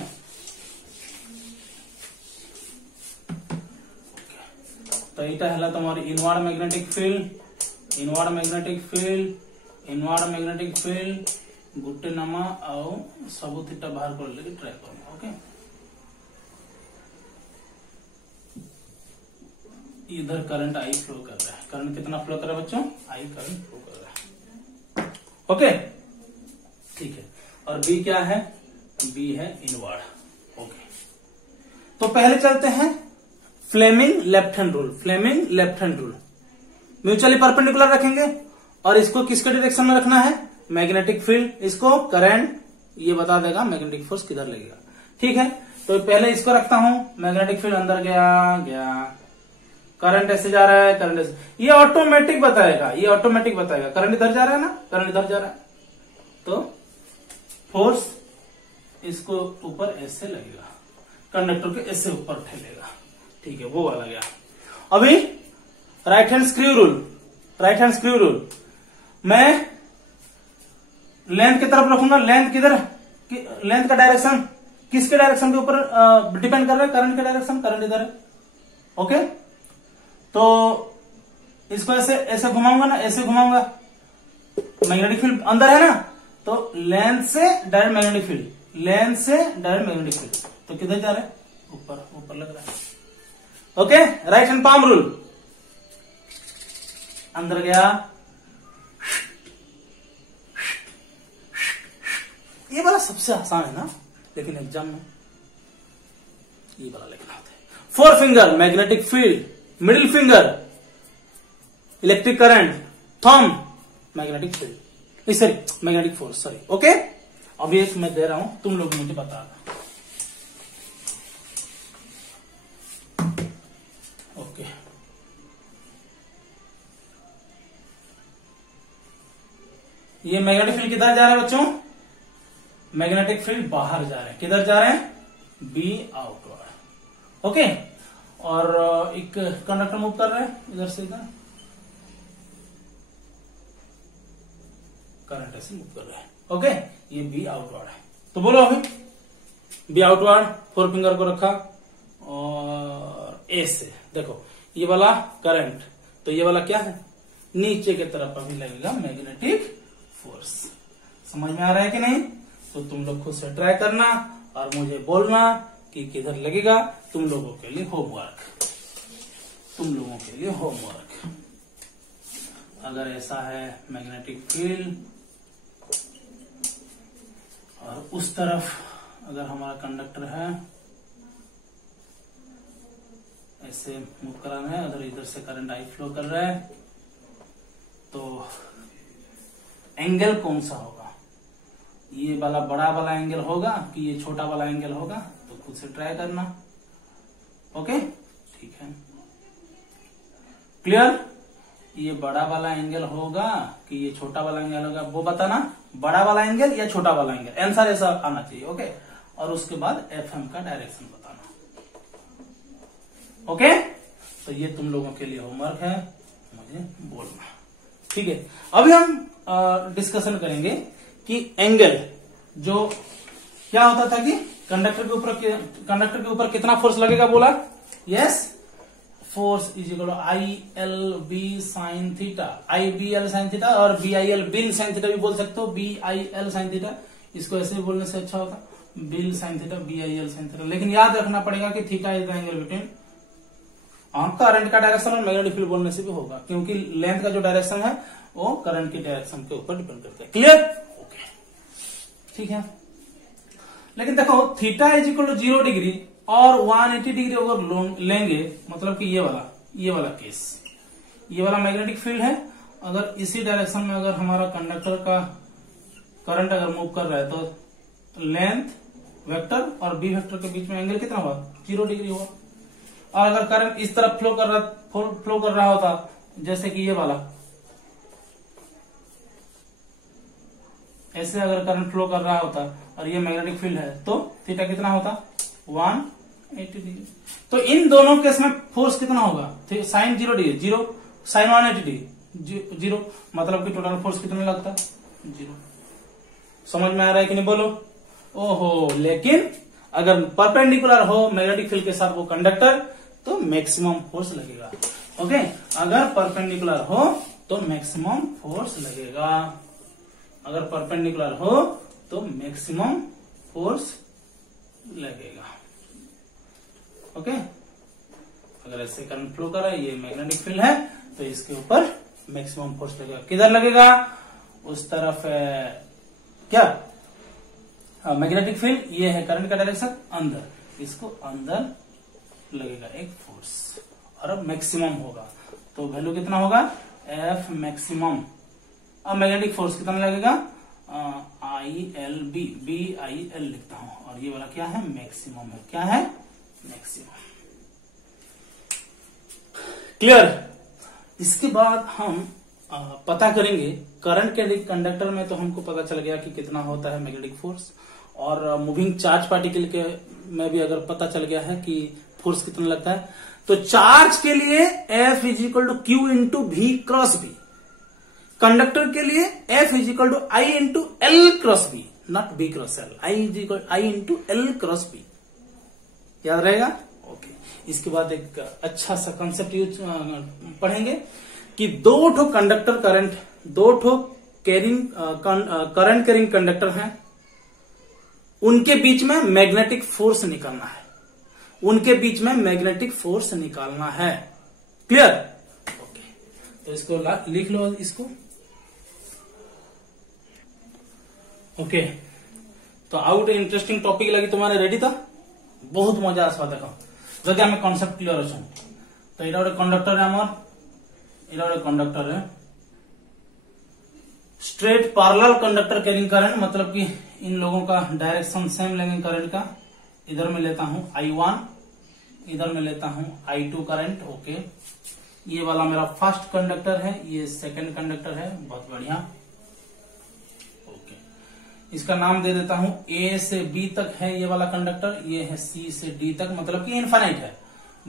तो एटा हला तमर इनवर्ड मैग्नेटिक फील्ड गुटे नामा आउ सब थीटा बाहर कर लेके ट्राई करना। ओके, इधर करंट आई फ्लो कर रहा है। करंट कितना फ्लो कर रहा है बच्चों? आई करंट फ्लो कर रहा है। ओके, ठीक है। और बी क्या है? बी है इनवर्ड। ओके, तो पहले चलते हैं Fleming left hand rule. Mutually perpendicular रखेंगे और इसको किसके डायरेक्शन में रखना है? मैग्नेटिक फील्ड, इसको करंट, ये बता देगा मैग्नेटिक फोर्स किधर लगेगा। ठीक है, तो पहले इसको रखता हूं, मैग्नेटिक फील्ड अंदर गया, करंट ऐसे जा रहा है, करंट ऐसे, ये ऑटोमेटिक बताएगा, करंट इधर जा रहा है ना, करंट इधर जा रहा है, तो फोर्स इसको ऊपर ऐसे लगेगा, कंडक्टर के ऐसे ऊपर ठेलेगा। ठीक है, वो वाला गया। अभी राइट हैंड स्क्रू रूल मैं लेंथ की तरफ रखूंगा। लेंथ का डायरेक्शन किसके डायरेक्शन के ऊपर डिपेंड कर रहा है? करंट के डायरेक्शन, करंट इधर है। ओके, तो इसको ऐसे घुमाऊंगा ना, ऐसे घुमाऊंगा, मैग्नेटिक फील्ड अंदर है ना, तो लेंथ से डायरेक्ट मैग्नेटिक फील्ड, तो किधर जा रहा है? ऊपर लग रहा है। Okay, right hand palm rule, अंदर गया, ये वाला सबसे आसान है ना, लेकिन एग्जाम में ये वाला लिखना होता है। 4 finger magnetic field, middle finger electric current, thumb magnetic field, sorry magnetic force, sorry. Okay, अभी एक मैं दे रहा हूं, तुम लोग मुझे बता दो। ओके, ये मैग्नेटिक फील्ड किधर जा रहा है बच्चों? मैग्नेटिक फील्ड बाहर जा रहे हैं, किधर जा रहे हैं? B outward. ओके, और एक कंडक्टर मूव कर रहा है इधर से इधर, करंट ऐसे मूव कर रहा है। ओके, ये बी आउटवर्ड है। तो बोलो अभी बी आउटवर्ड, 4 फिंगर को रखा और ए से देखो, ये वाला करंट, तो ये वाला क्या है? नीचे की तरफ अभी लगेगा मैग्नेटिक फोर्स। समझ में आ रहा है कि नहीं? तो तुम लोग खुद से ट्राई करना और मुझे बोलना कि किधर लगेगा। तुम लोगों के लिए होमवर्क, अगर ऐसा है मैग्नेटिक फील्ड और उस तरफ अगर हमारा कंडक्टर है, ऐसे मूव कराना है, अगर इधर से करंट आई फ्लो कर रहा है, तो एंगल कौन सा होगा? ये वाला बड़ा वाला एंगल होगा कि ये छोटा वाला एंगल होगा? तो खुद से ट्राई करना। ओके, ठीक है, क्लियर? ये बड़ा वाला एंगल होगा कि ये छोटा वाला एंगल होगा, वो बताना, बड़ा वाला एंगल या छोटा वाला एंगल, आंसर ऐसा आना चाहिए। ओके, और उसके बाद FM का डायरेक्शन बताना। ओके, तो ये तुम लोगों के लिए होमवर्क है, मुझे बोलना, ठीक है। अभी हम डिस्कशन करेंगे कि एंगल जो क्या होता था कि कंडक्टर के ऊपर कितना फोर्स लगेगा बोला, yes, force is equal ILB sine theta, IBL sine theta, और BIL बिल साइन थीटा भी बोल सकते हो, BIL साइन थीटा, इसको ऐसे बोलने से अच्छा होता bill sine theta, BIL sine theta. लेकिन याद रखना पड़ेगा कि theta is the angle between current का डायरेक्शन और मैग्नेटिक फील्ड बोलने से भी होगा, क्योंकि लेंथ का जो डायरेक्शन है वो करंट की डायरेक्शन के ऊपर डिपेंड करता है। क्लियर? ओके, ठीक है। लेकिन देखो theta is equal to 0 degree और 180 डिग्री अगर लेंगे, मतलब कि ये वाला केस, ये वाला मैग्नेटिक फील्ड है, अगर इसी डायरेक्शन में अगर हमारा कंडक्टर का करंट अगर मूव कर रहा है तो लेंथ वेक्टर और बी वेक्टर के बीच में एंगल कितना हुआ, 0 डिग्री हुआ। और अगर करंट इस तरफ फ्लो कर रहा होता, जैसे कि ये वाला, ऐसे अगर करंट फ्लो कर रहा होता और ये मैग्नेटिक फील्ड है, तो थीटा कितना होता, 180 डिग्री। तो इन दोनों केस में फोर्स कितना होगा, साइन 0 डिग्री 0, साइन 180 डिग्री 0, मतलब कि टोटल फोर्स कितना लगता, 0। समझ में आ रहा है कि नहीं, बोलो। ओहो, लेकिन अगर परपेंडिकुलर हो मैग्नेटिक फील्ड के साथ वो कंडक्टर, तो मैक्सिमम फोर्स लगेगा। ओके, अगर परपेंडिकुलर हो तो मैक्सिमम फोर्स लगेगा, अगर परपेंडिकुलर हो तो मैक्सिमम फोर्स लगेगा। ओके, अगर ऐसे करंट फ्लो कर रहा है, ये मैग्नेटिक फील्ड है, तो इसके ऊपर मैक्सिमम फोर्स लगेगा। किधर लगेगा, उस तरफ है क्या, मैग्नेटिक फील्ड, ये है करंट का डायरेक्शन अंदर, इसको अंदर लगेगा एक फोर्स, और अब मैक्सिमम होगा, तो वैल्यू कितना होगा, F मैक्सिमम। अब मैग्नेटिक फोर्स कितना लगेगा, ILB, BIL लिखता हूं, और ये वाला क्या है, मैक्सिमम है, क्या है, मैक्सिमम। क्लियर? इसके बाद हम पता करेंगे करंट के कंडक्टर में, तो हमको पता चल गया कि कितना होता है मैग्नेटिक फोर्स, और मूविंग चार्ज पार्टिकल के में भी अगर पता चल गया है कि फोर्स कितना लगता है, तो चार्ज के लिए F is equal to Q into V cross B, conductor के लिए F is equal to I into L cross B, not B cross L, I into L cross B, याद रहेगा। ओके, इसके बाद एक अच्छा सा कंसेप्ट यूज पढ़ेंगे कि दो ठो कंडक्टर करंट, दो ठो करंट कैरिंग कंडक्टर हैं, उनके बीच में मैग्नेटिक फोर्स निकालना है, उनके बीच में मैग्नेटिक फोर्स निकालना है। क्लियर? ओके, तो इसको लिख लो इसको। ओके, तो आउट इंटरेस्टिंग टॉपिक लगी तुम्हारे, रेडी था, बहुत मजा आसवा। देखो जदि आम कनसेप्ट क्लियर अच्छा, तो यहाँ गोटे कंडक्टर है आमर, यहाँ गोटे कंडक्टर है straight parallel conductor carrying current, मतलब कि इन लोगों का डायरेक्शन सेम लेंगे करंट का। इधर में लेता हूं I1, इधर में लेता हूं I2 करंट। ओके, ये वाला मेरा फर्स्ट कंडक्टर है, ये सेकंड कंडक्टर है, बहुत बढ़िया। ओके, इसका नाम दे देता हूं A से B तक है ये वाला कंडक्टर, ये है C से D तक, मतलब कि इनफाइनाइट है,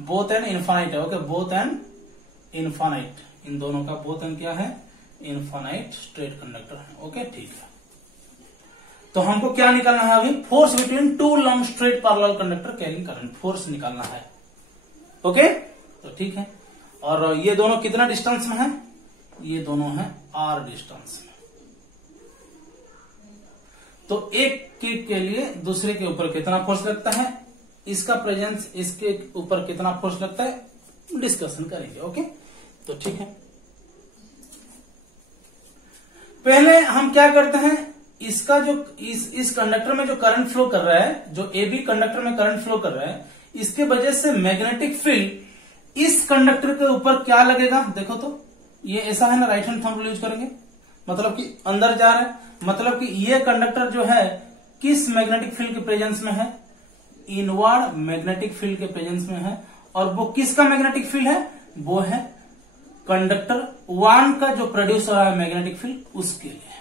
बोथ एंड इनफाइनाइट है। ओके, बोथ एंड इनफाइनाइट, इन दोनों का बोथ एंड क्या है, इनफाइनाइट स्ट्रेट कंडक्टर है। ओके, ठीक है। तो हमको क्या निकालना है अभी, force between two long straight parallel conductor carrying current, force निकालना है। ओके, तो ठीक है। और ये दोनों कितना डिस्टेंस में है, ये दोनों है R डिस्टेंस में। तो एक के लिए दूसरे के ऊपर कितना फोर्स लगता है, इसका प्रेजेंस इसके ऊपर कितना फोर्स लगता है, डिस्कशन करेंगे। ओके, तो ठीक है। पहले हम क्या करते हैं, इसका जो इस कंडक्टर में जो करंट फ्लो कर रहा है, जो AB कंडक्टर में करंट फ्लो कर रहा है, इसके वजह से मैग्नेटिक फील्ड इस कंडक्टर के ऊपर क्या लगेगा, देखो तो ये ऐसा है ना, राइट हैंड थंब यूज करेंगे, मतलब कि अंदर जा रहा है, मतलब कि ये कंडक्टर जो है किस मैग्नेटिक फील्ड के प्रेजेंस में है, इनवर्ड मैग्नेटिक फील्ड के प्रेजेंस में है। और वो किसका मैग्नेटिक फील्ड है, वो है कंडक्टर 1 का जो प्रोड्यूस हो रहा है मैग्नेटिक फील्ड उसके लिए।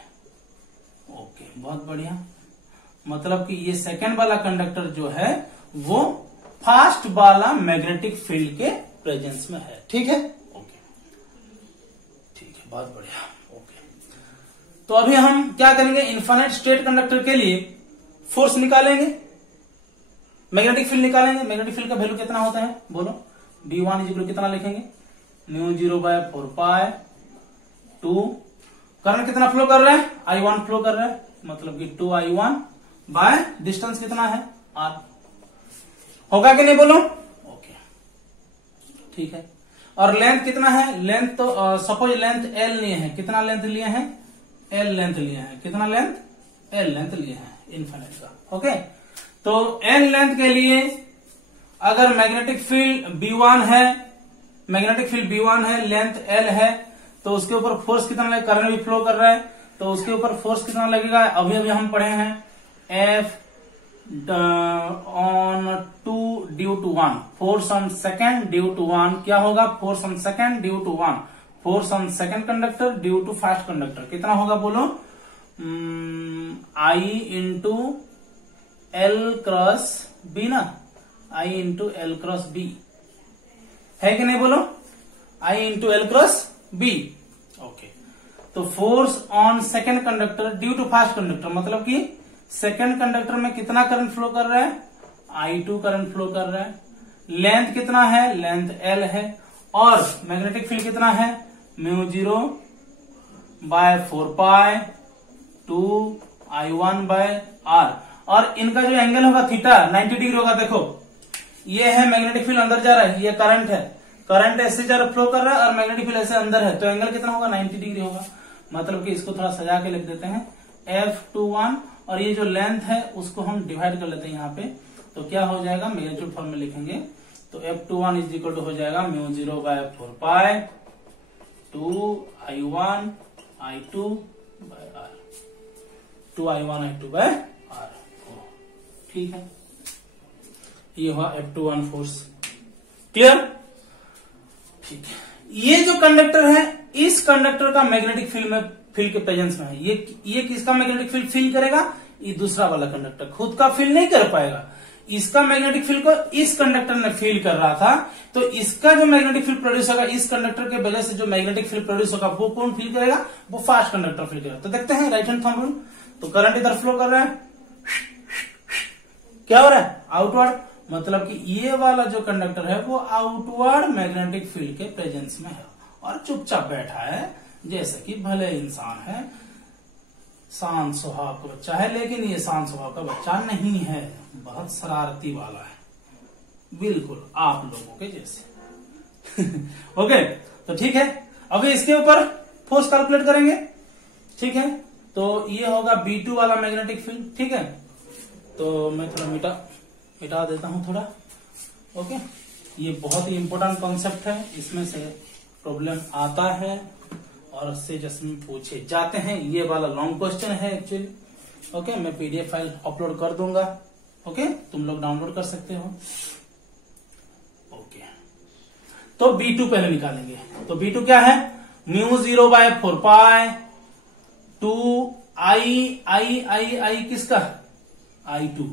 ओके, बहुत बढ़िया। मतलब कि ये सेकंड वाला कंडक्टर जो है वो फर्स्ट वाला मैग्नेटिक फील्ड के प्रेजेंस में है। ठीक है, ओके, ठीक है, बहुत बढ़िया। ओके, तो अभी हम क्या करेंगे, इनफाइनाइट स्टेट कंडक्टर के लिए फोर्स निकालेंगे, मैग्नेटिक फील्ड निकालेंगे। मैग्नेटिक फील्ड का वैल्यू कितना होता है बोलो, B1 इक्वल कितना लिखेंगे, μ0/4π 2। करंट कितना फ्लो कर रहा है, I1 फ्लो कर रहा है, मतलब कि 2I1 बाय डिस्टेंस कितना है R। होगा कि नहीं बोलो, ओके, ठीक है। और लेंथ कितना है, लेंथ तो सपोज लेंथ L लिए हैं, कितना लेंथ लिए हैं, L लेंथ लिए हैं, कितना लेंथ, L लेंथ लिए हैं इनफाइनाइट का। ओके, तो L लेंथ के लिए अगर मैग्नेटिक फील्ड B1 है, मैग्नेटिक फील्ड B1 है, लेंथ L है, तो उसके ऊपर फोर्स कितना लगेगा, करंट भी फ्लो कर रहा है तो उसके ऊपर फोर्स कितना लगेगा, अभी अभी हम पढ़े हैं F on 2 due to 1, force on second due to 1 क्या होगा, force on second due to 1, force on second conductor due to first conductor कितना होगा बोलो, I into L cross B ना, I into L cross B है कि नहीं बोलो, I into L cross B। Okay, तो force on second conductor due to first conductor मतलब कि सेकेंड कंडक्टर में कितना करंट फ्लो कर रहा है, I2 करंट फ्लो कर रहा है, लेंथ कितना है, लेंथ L है, और मैग्नेटिक फील्ड कितना है, μ0/4π 2I1/R। और इनका जो एंगल होगा थीटा 90 डिग्री होगा। देखो ये है मैग्नेटिक फील्ड अंदर जा रहा है, ये करंट है, करंट ऐसे जा रहा फ्लो कर रहा है और मैग्नेटिक फील्ड ऐसे अंदर है, तो एंगल कितना होगा, 90 डिग्री होगा। मतलब कि इसको थोड़ा सजा के लिख देते हैं F21, और ये जो लेंथ है उसको हम डिवाइड कर लेते हैं यहाँ पे, तो क्या हो जाएगा, मैग्नीट्यूड फॉर्म में लिखेंगे तो F21 इज इक्वल टू हो जाएगा μ0/4π 2I1I2/R, 2I1I2/R। ठीक है, ये हुआ F21 फोर्स। क्लियर, ठीक है। ये जो कंडक्टर है, इस कंडक्टर का मैग्नेटिक फील्ड में, फील्ड के प्रेजेंस में है, ये किसका मैग्नेटिक फील्ड फील करेगा, ये दूसरा वाला कंडक्टर खुद का फील नहीं कर पाएगा। इसका मैग्नेटिक फील्ड को इस कंडक्टर ने फील कर रहा था, तो इसका जो मैग्नेटिक फील्ड प्रोड्यूस होगा, इस कंडक्टर के वजह से जो मैग्नेटिक फील्ड प्रोड्यूस होगा वो कौन फील करेगा, वो फास्ट कंडक्टर फील करेगा। तो देखते हैं राइट हैंड थंब रूल, तो करंट इधर फ्लो कर रहा है, क्या हो रहा है, आउटवर्ड, मतलब कि ये वाला जो कंडक्टर है वो आउटवर्ड मैग्नेटिक फील्ड के प्रेजेंस में है और चुपचाप बैठा है, जैसे कि भले इंसान है, शांत स्वभाव का बच्चा है, लेकिन ये शांत स्वभाव का बच्चा नहीं है, बहुत शरारती वाला है, बिल्कुल आप लोगों के जैसे। ओके, तो ठीक है, अभी इसके ऊपर फोर्स कैलकुलेट करेंगे। ठीक है, तो ये होगा B2 वाला मैग्नेटिक फील्ड। ठीक है, तो मैं थोड़ा मिटा देता हूं थोड़ा। ओके, ये बहुत ही इंपॉर्टेंट कॉन्सेप्ट है, इसमें से प्रॉब्लम आता है और से जिसमें पूछे जाते हैं। ये वाला लॉन्ग क्वेश्चन है एक्चुअली। ओके, मैं PDF फाइल अपलोड कर दूंगा। ओके, तुम लोग डाउनलोड कर सकते हो। ओके, तो B2 पहले निकालेंगे। तो B2 क्या है, μ0/4π 2I किसका, I2,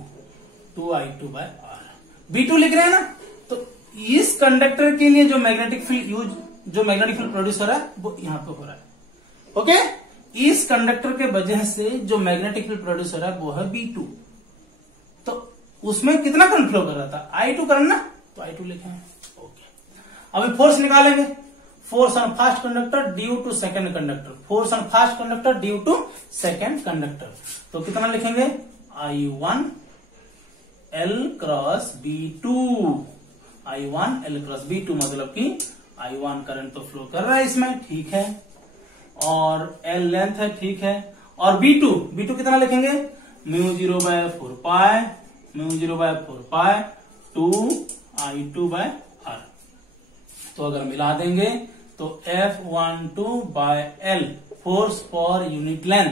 2I2/R। B2 लिख रहे हैं ना, तो इस कंडक्टर के लिए जो मैग्नेटिक फील्ड प्रोड्यूस हो रहा है वो यहां पे हो रहा है। ओके, इस कंडक्टर के वजह से जो मैग्नेटिक फील्ड प्रोड्यूस हो रहा है वो है B2। तो उसमें कितना करंट फ्लो कर रहा था, I2 करंट ना, तो I2 लिखे हैं। ओके, अभी फोर्स निकालेंगे, force on fast conductor due to second conductor, force on fast conductor due to second conductor, तो कितना लिखेंगे, I1 L cross B2, I1 L cross B2, मतलब कि I1 करंट तो फ्लो कर रहा है इसमें, ठीक है, और L लेंथ है, ठीक है, और B2 कितना लिखेंगे, μ0/4π 2I2/R। तो अगर मिला देंगे तो F12/L force per unit length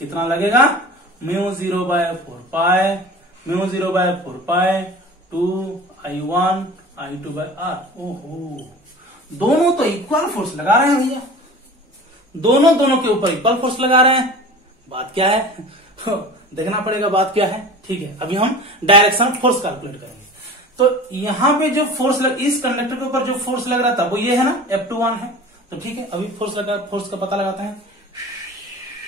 कितना लगेगा, μ0/4π 2I1I2/R। ओहो, दोनों तो इक्वल फोर्स लगा रहे हैं भैया, दोनों के ऊपर इक्वल फोर्स लगा रहे हैं। बात क्या है देखना पड़ेगा बात क्या है। ठीक है, अभी हम डायरेक्शन फोर्स कैलकुलेट करेंगे। तो यहां पे जो फोर्स इस कंडक्टर के ऊपर जो फोर्स लग रहा था वो ये है ना, F21 है। तो ठीक है, अभी फोर्स का पता लगाते हैं।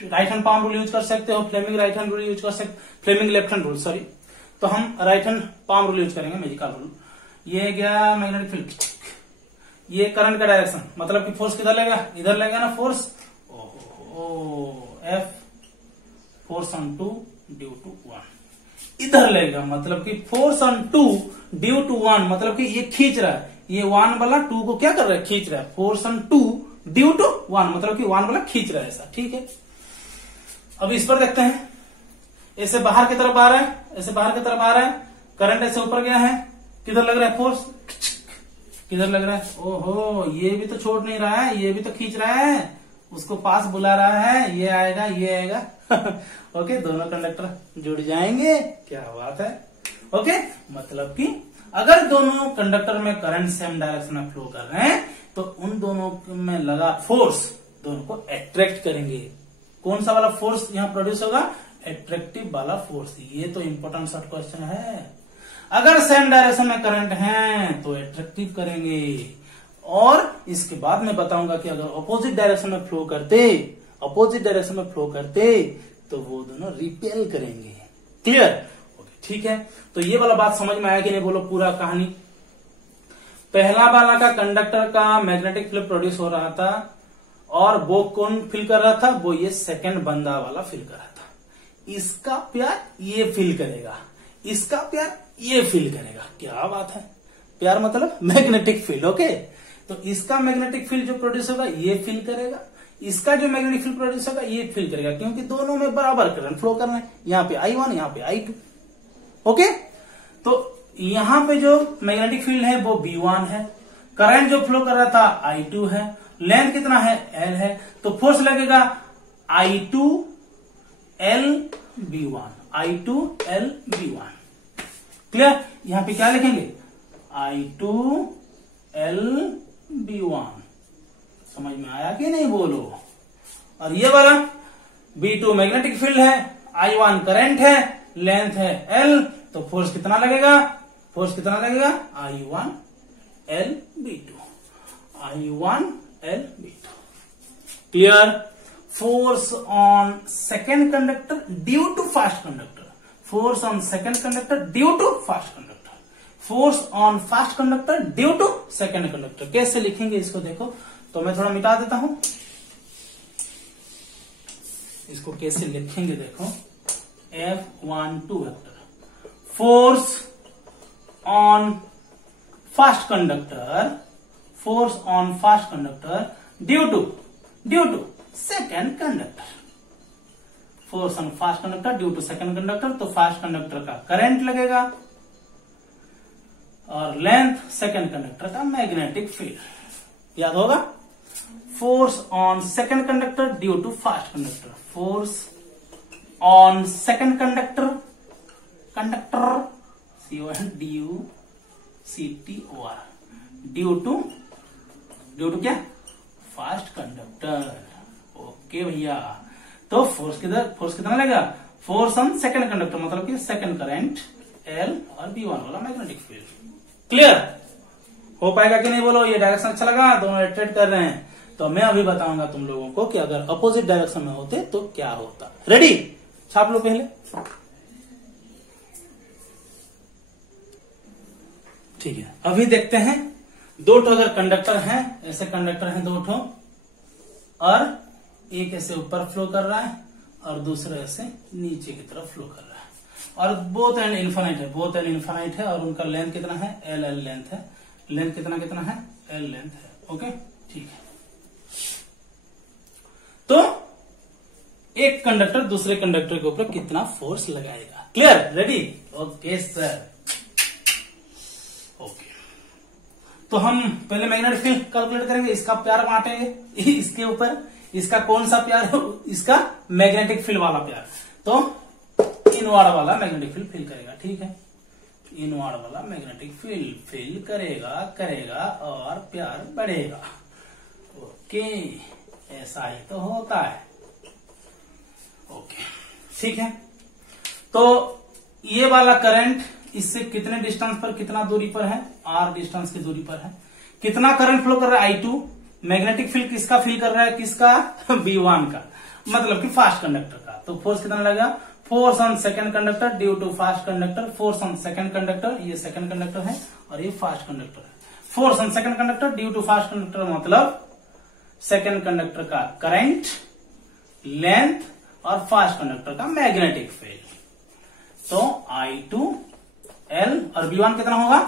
Right hand palm rule use कर सकते हो, Fleming right hand rule use कर सकते, Fleming left hand rule sorry. तो हम right hand palm rule use करेंगे, मैजिकल रूल। ये गया मैग्नेटिक फील्ड, ये करंट का डायरेक्शन, मतलब कि फोर्स किधर लगेगा, इधर लगेगा ना force. F force on 2 due to 1 इधर लगेगा, मतलब कि फोर्स ऑन 2 ड्यू टू 1, मतलब कि ये खींच रहा है, ये 1 वाला 2 को क्या कर रहा है, खींच रहा है। फोर्स ऑन 2 ड्यू टू 1, मतलब कि 1 वाला खींच रहा है ऐसा। ठीक है, अब इस पर देखते हैं। ऐसे बाहर की तरफ आ रहा है, ऐसे बाहर की तरफ आ रहा है, करंट ऐसे ऊपर गया है, किधर लग रहा है फोर्स, किधर लग रहा है, ओहो ये भी तो छोड़ नहीं रहा है, ये भी तो खींच रहा है, उसको पास बुला रहा है, ये आएगा ये आएगा ओके, दोनों कंडक्टर जुड़ जाएंगे, क्या बात है। ओके, मतलब कि अगर दोनों कंडक्टर में करंट सेम डायरेक्शन में फ्लो कर रहे हैं तो उन दोनों में लगा फोर्स दोनों को अट्रैक्ट करेंगे। कौन सा वाला फोर्स यहां प्रोड्यूस होगा, अट्रैक्टिव वाला फोर्स। ये तो इंपॉर्टेंट शॉर्ट क्वेश्चन है। अगर सेम डायरेक्शन में करंट है तो अट्रैक्टिव करेंगे, और इसके बाद मैं बताऊंगा कि अगर अपोजिट डायरेक्शन में फ्लो करते तो वो दोनों रिपेल करेंगे। क्लियर, ठीक है। तो ये वाला बात समझ में आया कि नहीं, बोलो पूरा कहानी। पहला वाला का कंडक्टर का मैग्नेटिक फील्ड प्रोड्यूस हो रहा था, और वो कौन फील कर रहा था, वो ये सेकंड बंदा वाला फील कर रहा था। इसका प्यार ये फील करेगा, इसका प्यार ये फील करेगा। क्या बात है, प्यार मतलब मैग्नेटिक फील्ड। ओके, तो इसका मैग्नेटिक फील्ड जो प्रोड्यूस होगा ये फील करेगा, इसका जो मैग्नेटिक फील्ड प्रोड्यूस होगा ये फील करेगा, क्योंकि दोनों में बराबर करंट फ्लो कर रहे हैं। यहाँ पे I1, यहाँ पे I2। ओके, तो यहां पे जो मैग्नेटिक फील्ड है वो B1 है, करंट जो फ्लो कर रहा था I2 है, लेंथ कितना है L है, तो फोर्स लगेगा I2LB1। क्लियर, यहां पे क्या लिखेंगे, I2LB1। समझ में आया कि नहीं, बोलो। और ये वाला B2 मैग्नेटिक फील्ड है, I1 करंट है, लेंथ है L, तो फोर्स कितना लगेगा, I1LB2। Clear. Force on second conductor due to first conductor, force on second conductor due to first conductor, force on fast conductor due to second conductor. कैसे लिखेंगे इसको देखो, तो मैं थोड़ा मिटा देता हूं, इसको कैसे लिखेंगे देखो। F12 vector, force on fast conductor, force on fast conductor due to second conductor, force on fast conductor due to second conductor, तो फास्ट कंडक्टर का करंट लगेगा, और लेंथ सेकेंड कंडक्टर का मैग्नेटिक फील्ड। याद होगा, force on second conductor due to first conductor, force on second conductor CONDUCTOR due to क्या, first conductor. Okay भैया, तो फोर्स कितना लगेगा, फोर्स ऑन सेकेंड कंडक्टर, मतलब कि सेकेंड करंट L और B1 वाला मैग्नेटिक फील्ड। क्लियर हो पाएगा कि नहीं, बोलो। ये डायरेक्शन अच्छा लगा, दोनों अट्रैक्ट कर रहे हैं। तो मैं अभी बताऊंगा तुम लोगों को कि अगर अपोजिट डायरेक्शन में होते तो क्या होता। रेडी, छाप लो पहले। ठीक है, अभी देखते हैं। दो ठो अगर कंडक्टर हैं, ऐसे कंडक्टर हैं दो ठो, और एक ऐसे ऊपर फ्लो कर रहा है और दूसरा ऐसे नीचे की तरफ फ्लो कर रहा है, और बोथ एंड इन्फानाइट है, और उनका लेंथ कितना है, L लेंथ है, लेंथ कितना है, L लेंथ है। ओके, ठीक है। तो एक कंडक्टर दूसरे कंडक्टर के ऊपर कितना फोर्स लगाएगा। Clear, ready, okay sir. Okay, तो हम पहले मैग्नेटिक फील्ड कैलकुलेट करेंगे, इसका प्यार बांटेंगे इसके ऊपर। इसका कौन सा प्यार है, इसका मैग्नेटिक फील्ड वाला प्यार, तो इनवर्ड वाला मैग्नेटिक फील्ड फील करेगा। ठीक है, इनवर्ड वाला मैग्नेटिक फील्ड फील करेगा और प्यार बढ़ेगा। ओके, ऐसा ही तो होता है। ओके, ठीक है। तो ये वाला करंट इससे कितने डिस्टेंस पर, कितना दूरी पर है, r डिस्टेंस की दूरी पर है। कितना करंट फ्लो कर रहा है, I2। मैग्नेटिक फील्ड किसका फील कर रहा है, किसका, V1 का, मतलब कि फास्ट कंडक्टर का। तो फोर्स कितना लगेगा, force on second conductor due to first conductor, force on second conductor, ये सेकंड कंडक्टर है और ये फास्ट कंडक्टर है। Force on second conductor due to first conductor मतलब सेकंड कंडक्टर का करंट, लेंथ और फास्ट कंडक्टर का मैग्नेटिक फील्ड। तो I2L और V1 कितना होगा,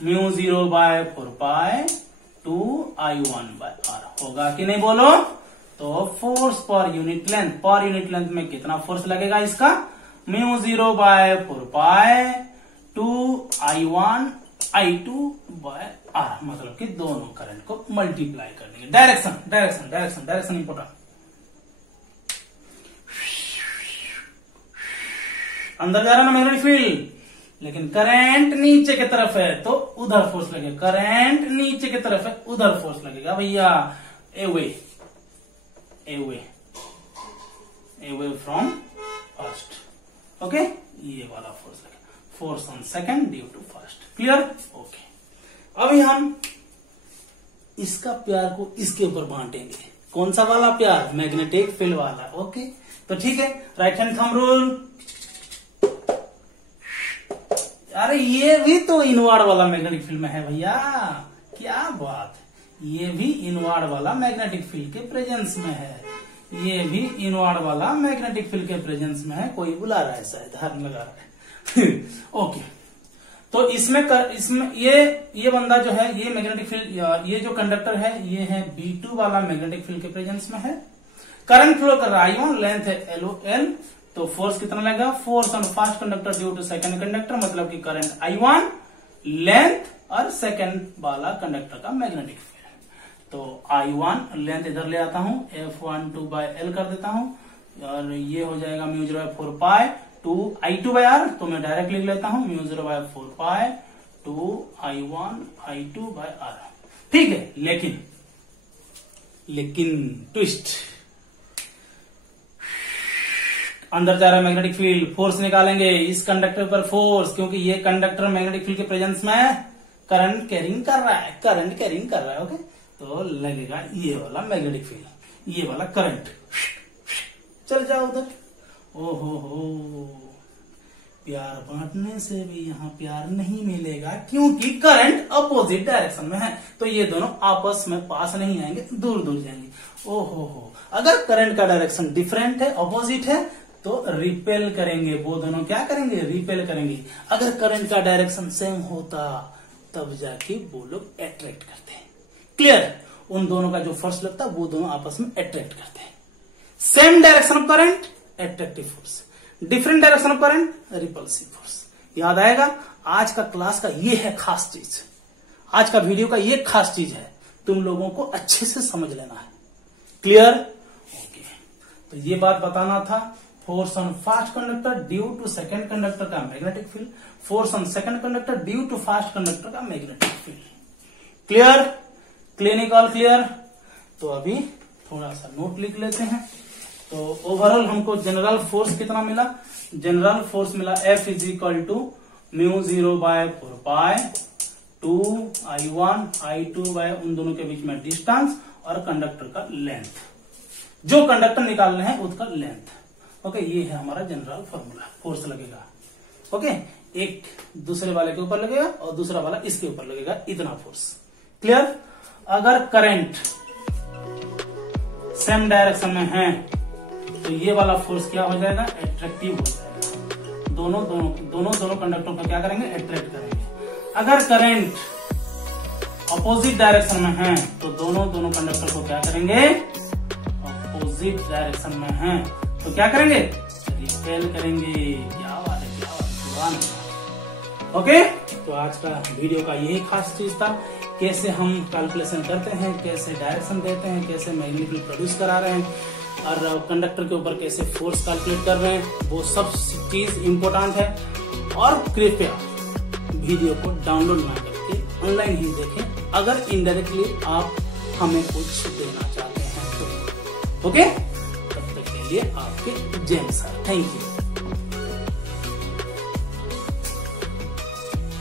μ0/4π 2I1/r होगा कि नहीं बोलो। तो फोर्स पर यूनिट लेंथ में कितना फोर्स लगेगा इसका, μ0/4π 2I1 I2/r, मतलब कि दोनों करंट को मल्टीप्लाई कर देंगे। Direction important. अंदर जा रहा ना मैग्नेटिक फील्ड, लेकिन करंट नीचे की तरफ है तो उधर फोर्स लगेगा। करंट नीचे की तरफ है उधर फोर्स लगेगा भैया, away फ्रॉम फर्स्ट। ओके, ये वाला फोर्स लगेगा, force on second due to first. Clear? Okay, अभी हम इसका प्यार को इसके ऊपर बांटेंगे। कौन सा वाला प्यार, मैग्नेटिक फील्ड वाला। ओके, तो ठीक है, राइट हैंड थंब रूल। अरे ये भी तो इनवर्ड वाला मैग्नेटिक फील्ड में है भैया, क्या बात है, ये भी इनवर्ड वाला मैग्नेटिक फील्ड के प्रेजेंस में है, ये भी इनवर्ड वाला मैग्नेटिक फील्ड के प्रेजेंस में है। कोई बुला रहा है शायद, हॉर्न लगा रहा है। ओके, तो इसमें ये बंदा जो है, ये मैग्नेटिक फील्ड, ये जो कंडक्टर है ये है B2 वाला मैग्नेटिक फील्ड के प्रेजेंस में है। करंट फ्लो कर रहा है I1, लेंथ है LOL। तो फोर्स कितना लगेगा, force on fast conductor due to second conductor, मतलब कि करंट I1, लेंथ और सेकंड वाला कंडक्टर का मैग्नेटिक फील्ड। तो I1 लेंथ इधर ले आता हूं, F12/L कर देता हूं और ये हो जाएगा μ0/4π 2I2/r। तो मैं डायरेक्ट लिख लेता हूं μ0/4π 2I1 I2/r। ठीक है, लेकिन ट्विस्ट, अंदर जा रहा है मैग्नेटिक फील्ड, फोर्स निकालेंगे इस कंडक्टर पर फोर्स, क्योंकि ये कंडक्टर मैग्नेटिक फील्ड के प्रेजेंस में करंट कैरिंग कर रहा है। ओके, तो लगेगा ये वाला मैग्नेटिक फील्ड, ये वाला करंट, चल जाओ उधर। ओहो, प्यार बांटने से भी यहाँ प्यार नहीं मिलेगा, क्योंकि करंट अपोजिट डायरेक्शन में है। तो ये दोनों आपस में पास नहीं आएंगे, दूर दूर जाएंगे। ओहो, अगर करंट का डायरेक्शन डिफरेंट है, अपोजिट है, तो रिपेल करेंगे, वो दोनों क्या करेंगे, रिपेल करेंगे। अगर करंट का डायरेक्शन सेम होता तब जाके वो लोग अट्रैक्ट करते हैं। क्लियर? उन दोनों का जो फोर्स लगता है वो दोनों आपस में अट्रैक्ट करते हैं। Same direction of current attractive force, different direction of current repulsive force. याद आएगा, आज का क्लास का ये है खास चीज, आज का वीडियो का ये खास चीज है, तुम लोगों को अच्छे से समझ लेना है। क्लियर? ओके, तो ये बात बताना था। Force on fast conductor due to second conductor का magnetic field, force on second conductor due to first conductor का magnetic field. Clear? Clinical clear? तो अभी थोड़ा सा नोट लिख लेते हैं। तो ओवरऑल हमको जनरल फोर्स कितना मिला, जनरल फोर्स मिला F = μ0/4π 2I1 I2 उन दोनों के बीच में डिस्टेंस और कंडक्टर का लेंथ, जो कंडक्टर निकालने हैं उसका लेंथ। ओके, ये है हमारा जनरल फॉर्मूला। फोर्स लगेगा, ओके, एक दूसरे वाले के ऊपर लगेगा और दूसरा वाला इसके ऊपर लगेगा, इतना फोर्स। क्लियर? अगर करंट सेम डायरेक्शन में है तो ये वाला फोर्स क्या हो जाएगा, अट्रैक्टिव हो जाएगा। दोनों कंडक्टरों को क्या करेंगे, अट्रैक्ट करेंगे। अगर करंट अपोजिट डायरेक्शन में है तो दोनों कंडक्टर को क्या करेंगे, अपोजिट डायरेक्शन में है तो क्या करेंगे, रिपेल करेंगे। क्या बात है, क्या बात है। ओके, तो आज का वीडियो का यही खास चीज था, कैसे हम कैलकुलेशन करते हैं, कैसे डायरेक्शन देते हैं, कैसे मैग्नेटिक फील्ड प्रोड्यूस करा रहे हैं और कंडक्टर के ऊपर कैसे फोर्स कैलकुलेट कर रहे हैं, वो सब चीज इंपॉर्टेंट है। और कृपया वीडियो को डाउनलोड ना करके ऑनलाइन ही देखें, अगर इनडायरेक्टली आप हमें कुछ देना चाहते हैं तो। ओके, तब तक के लिए आपके जय सर, थैंक यू।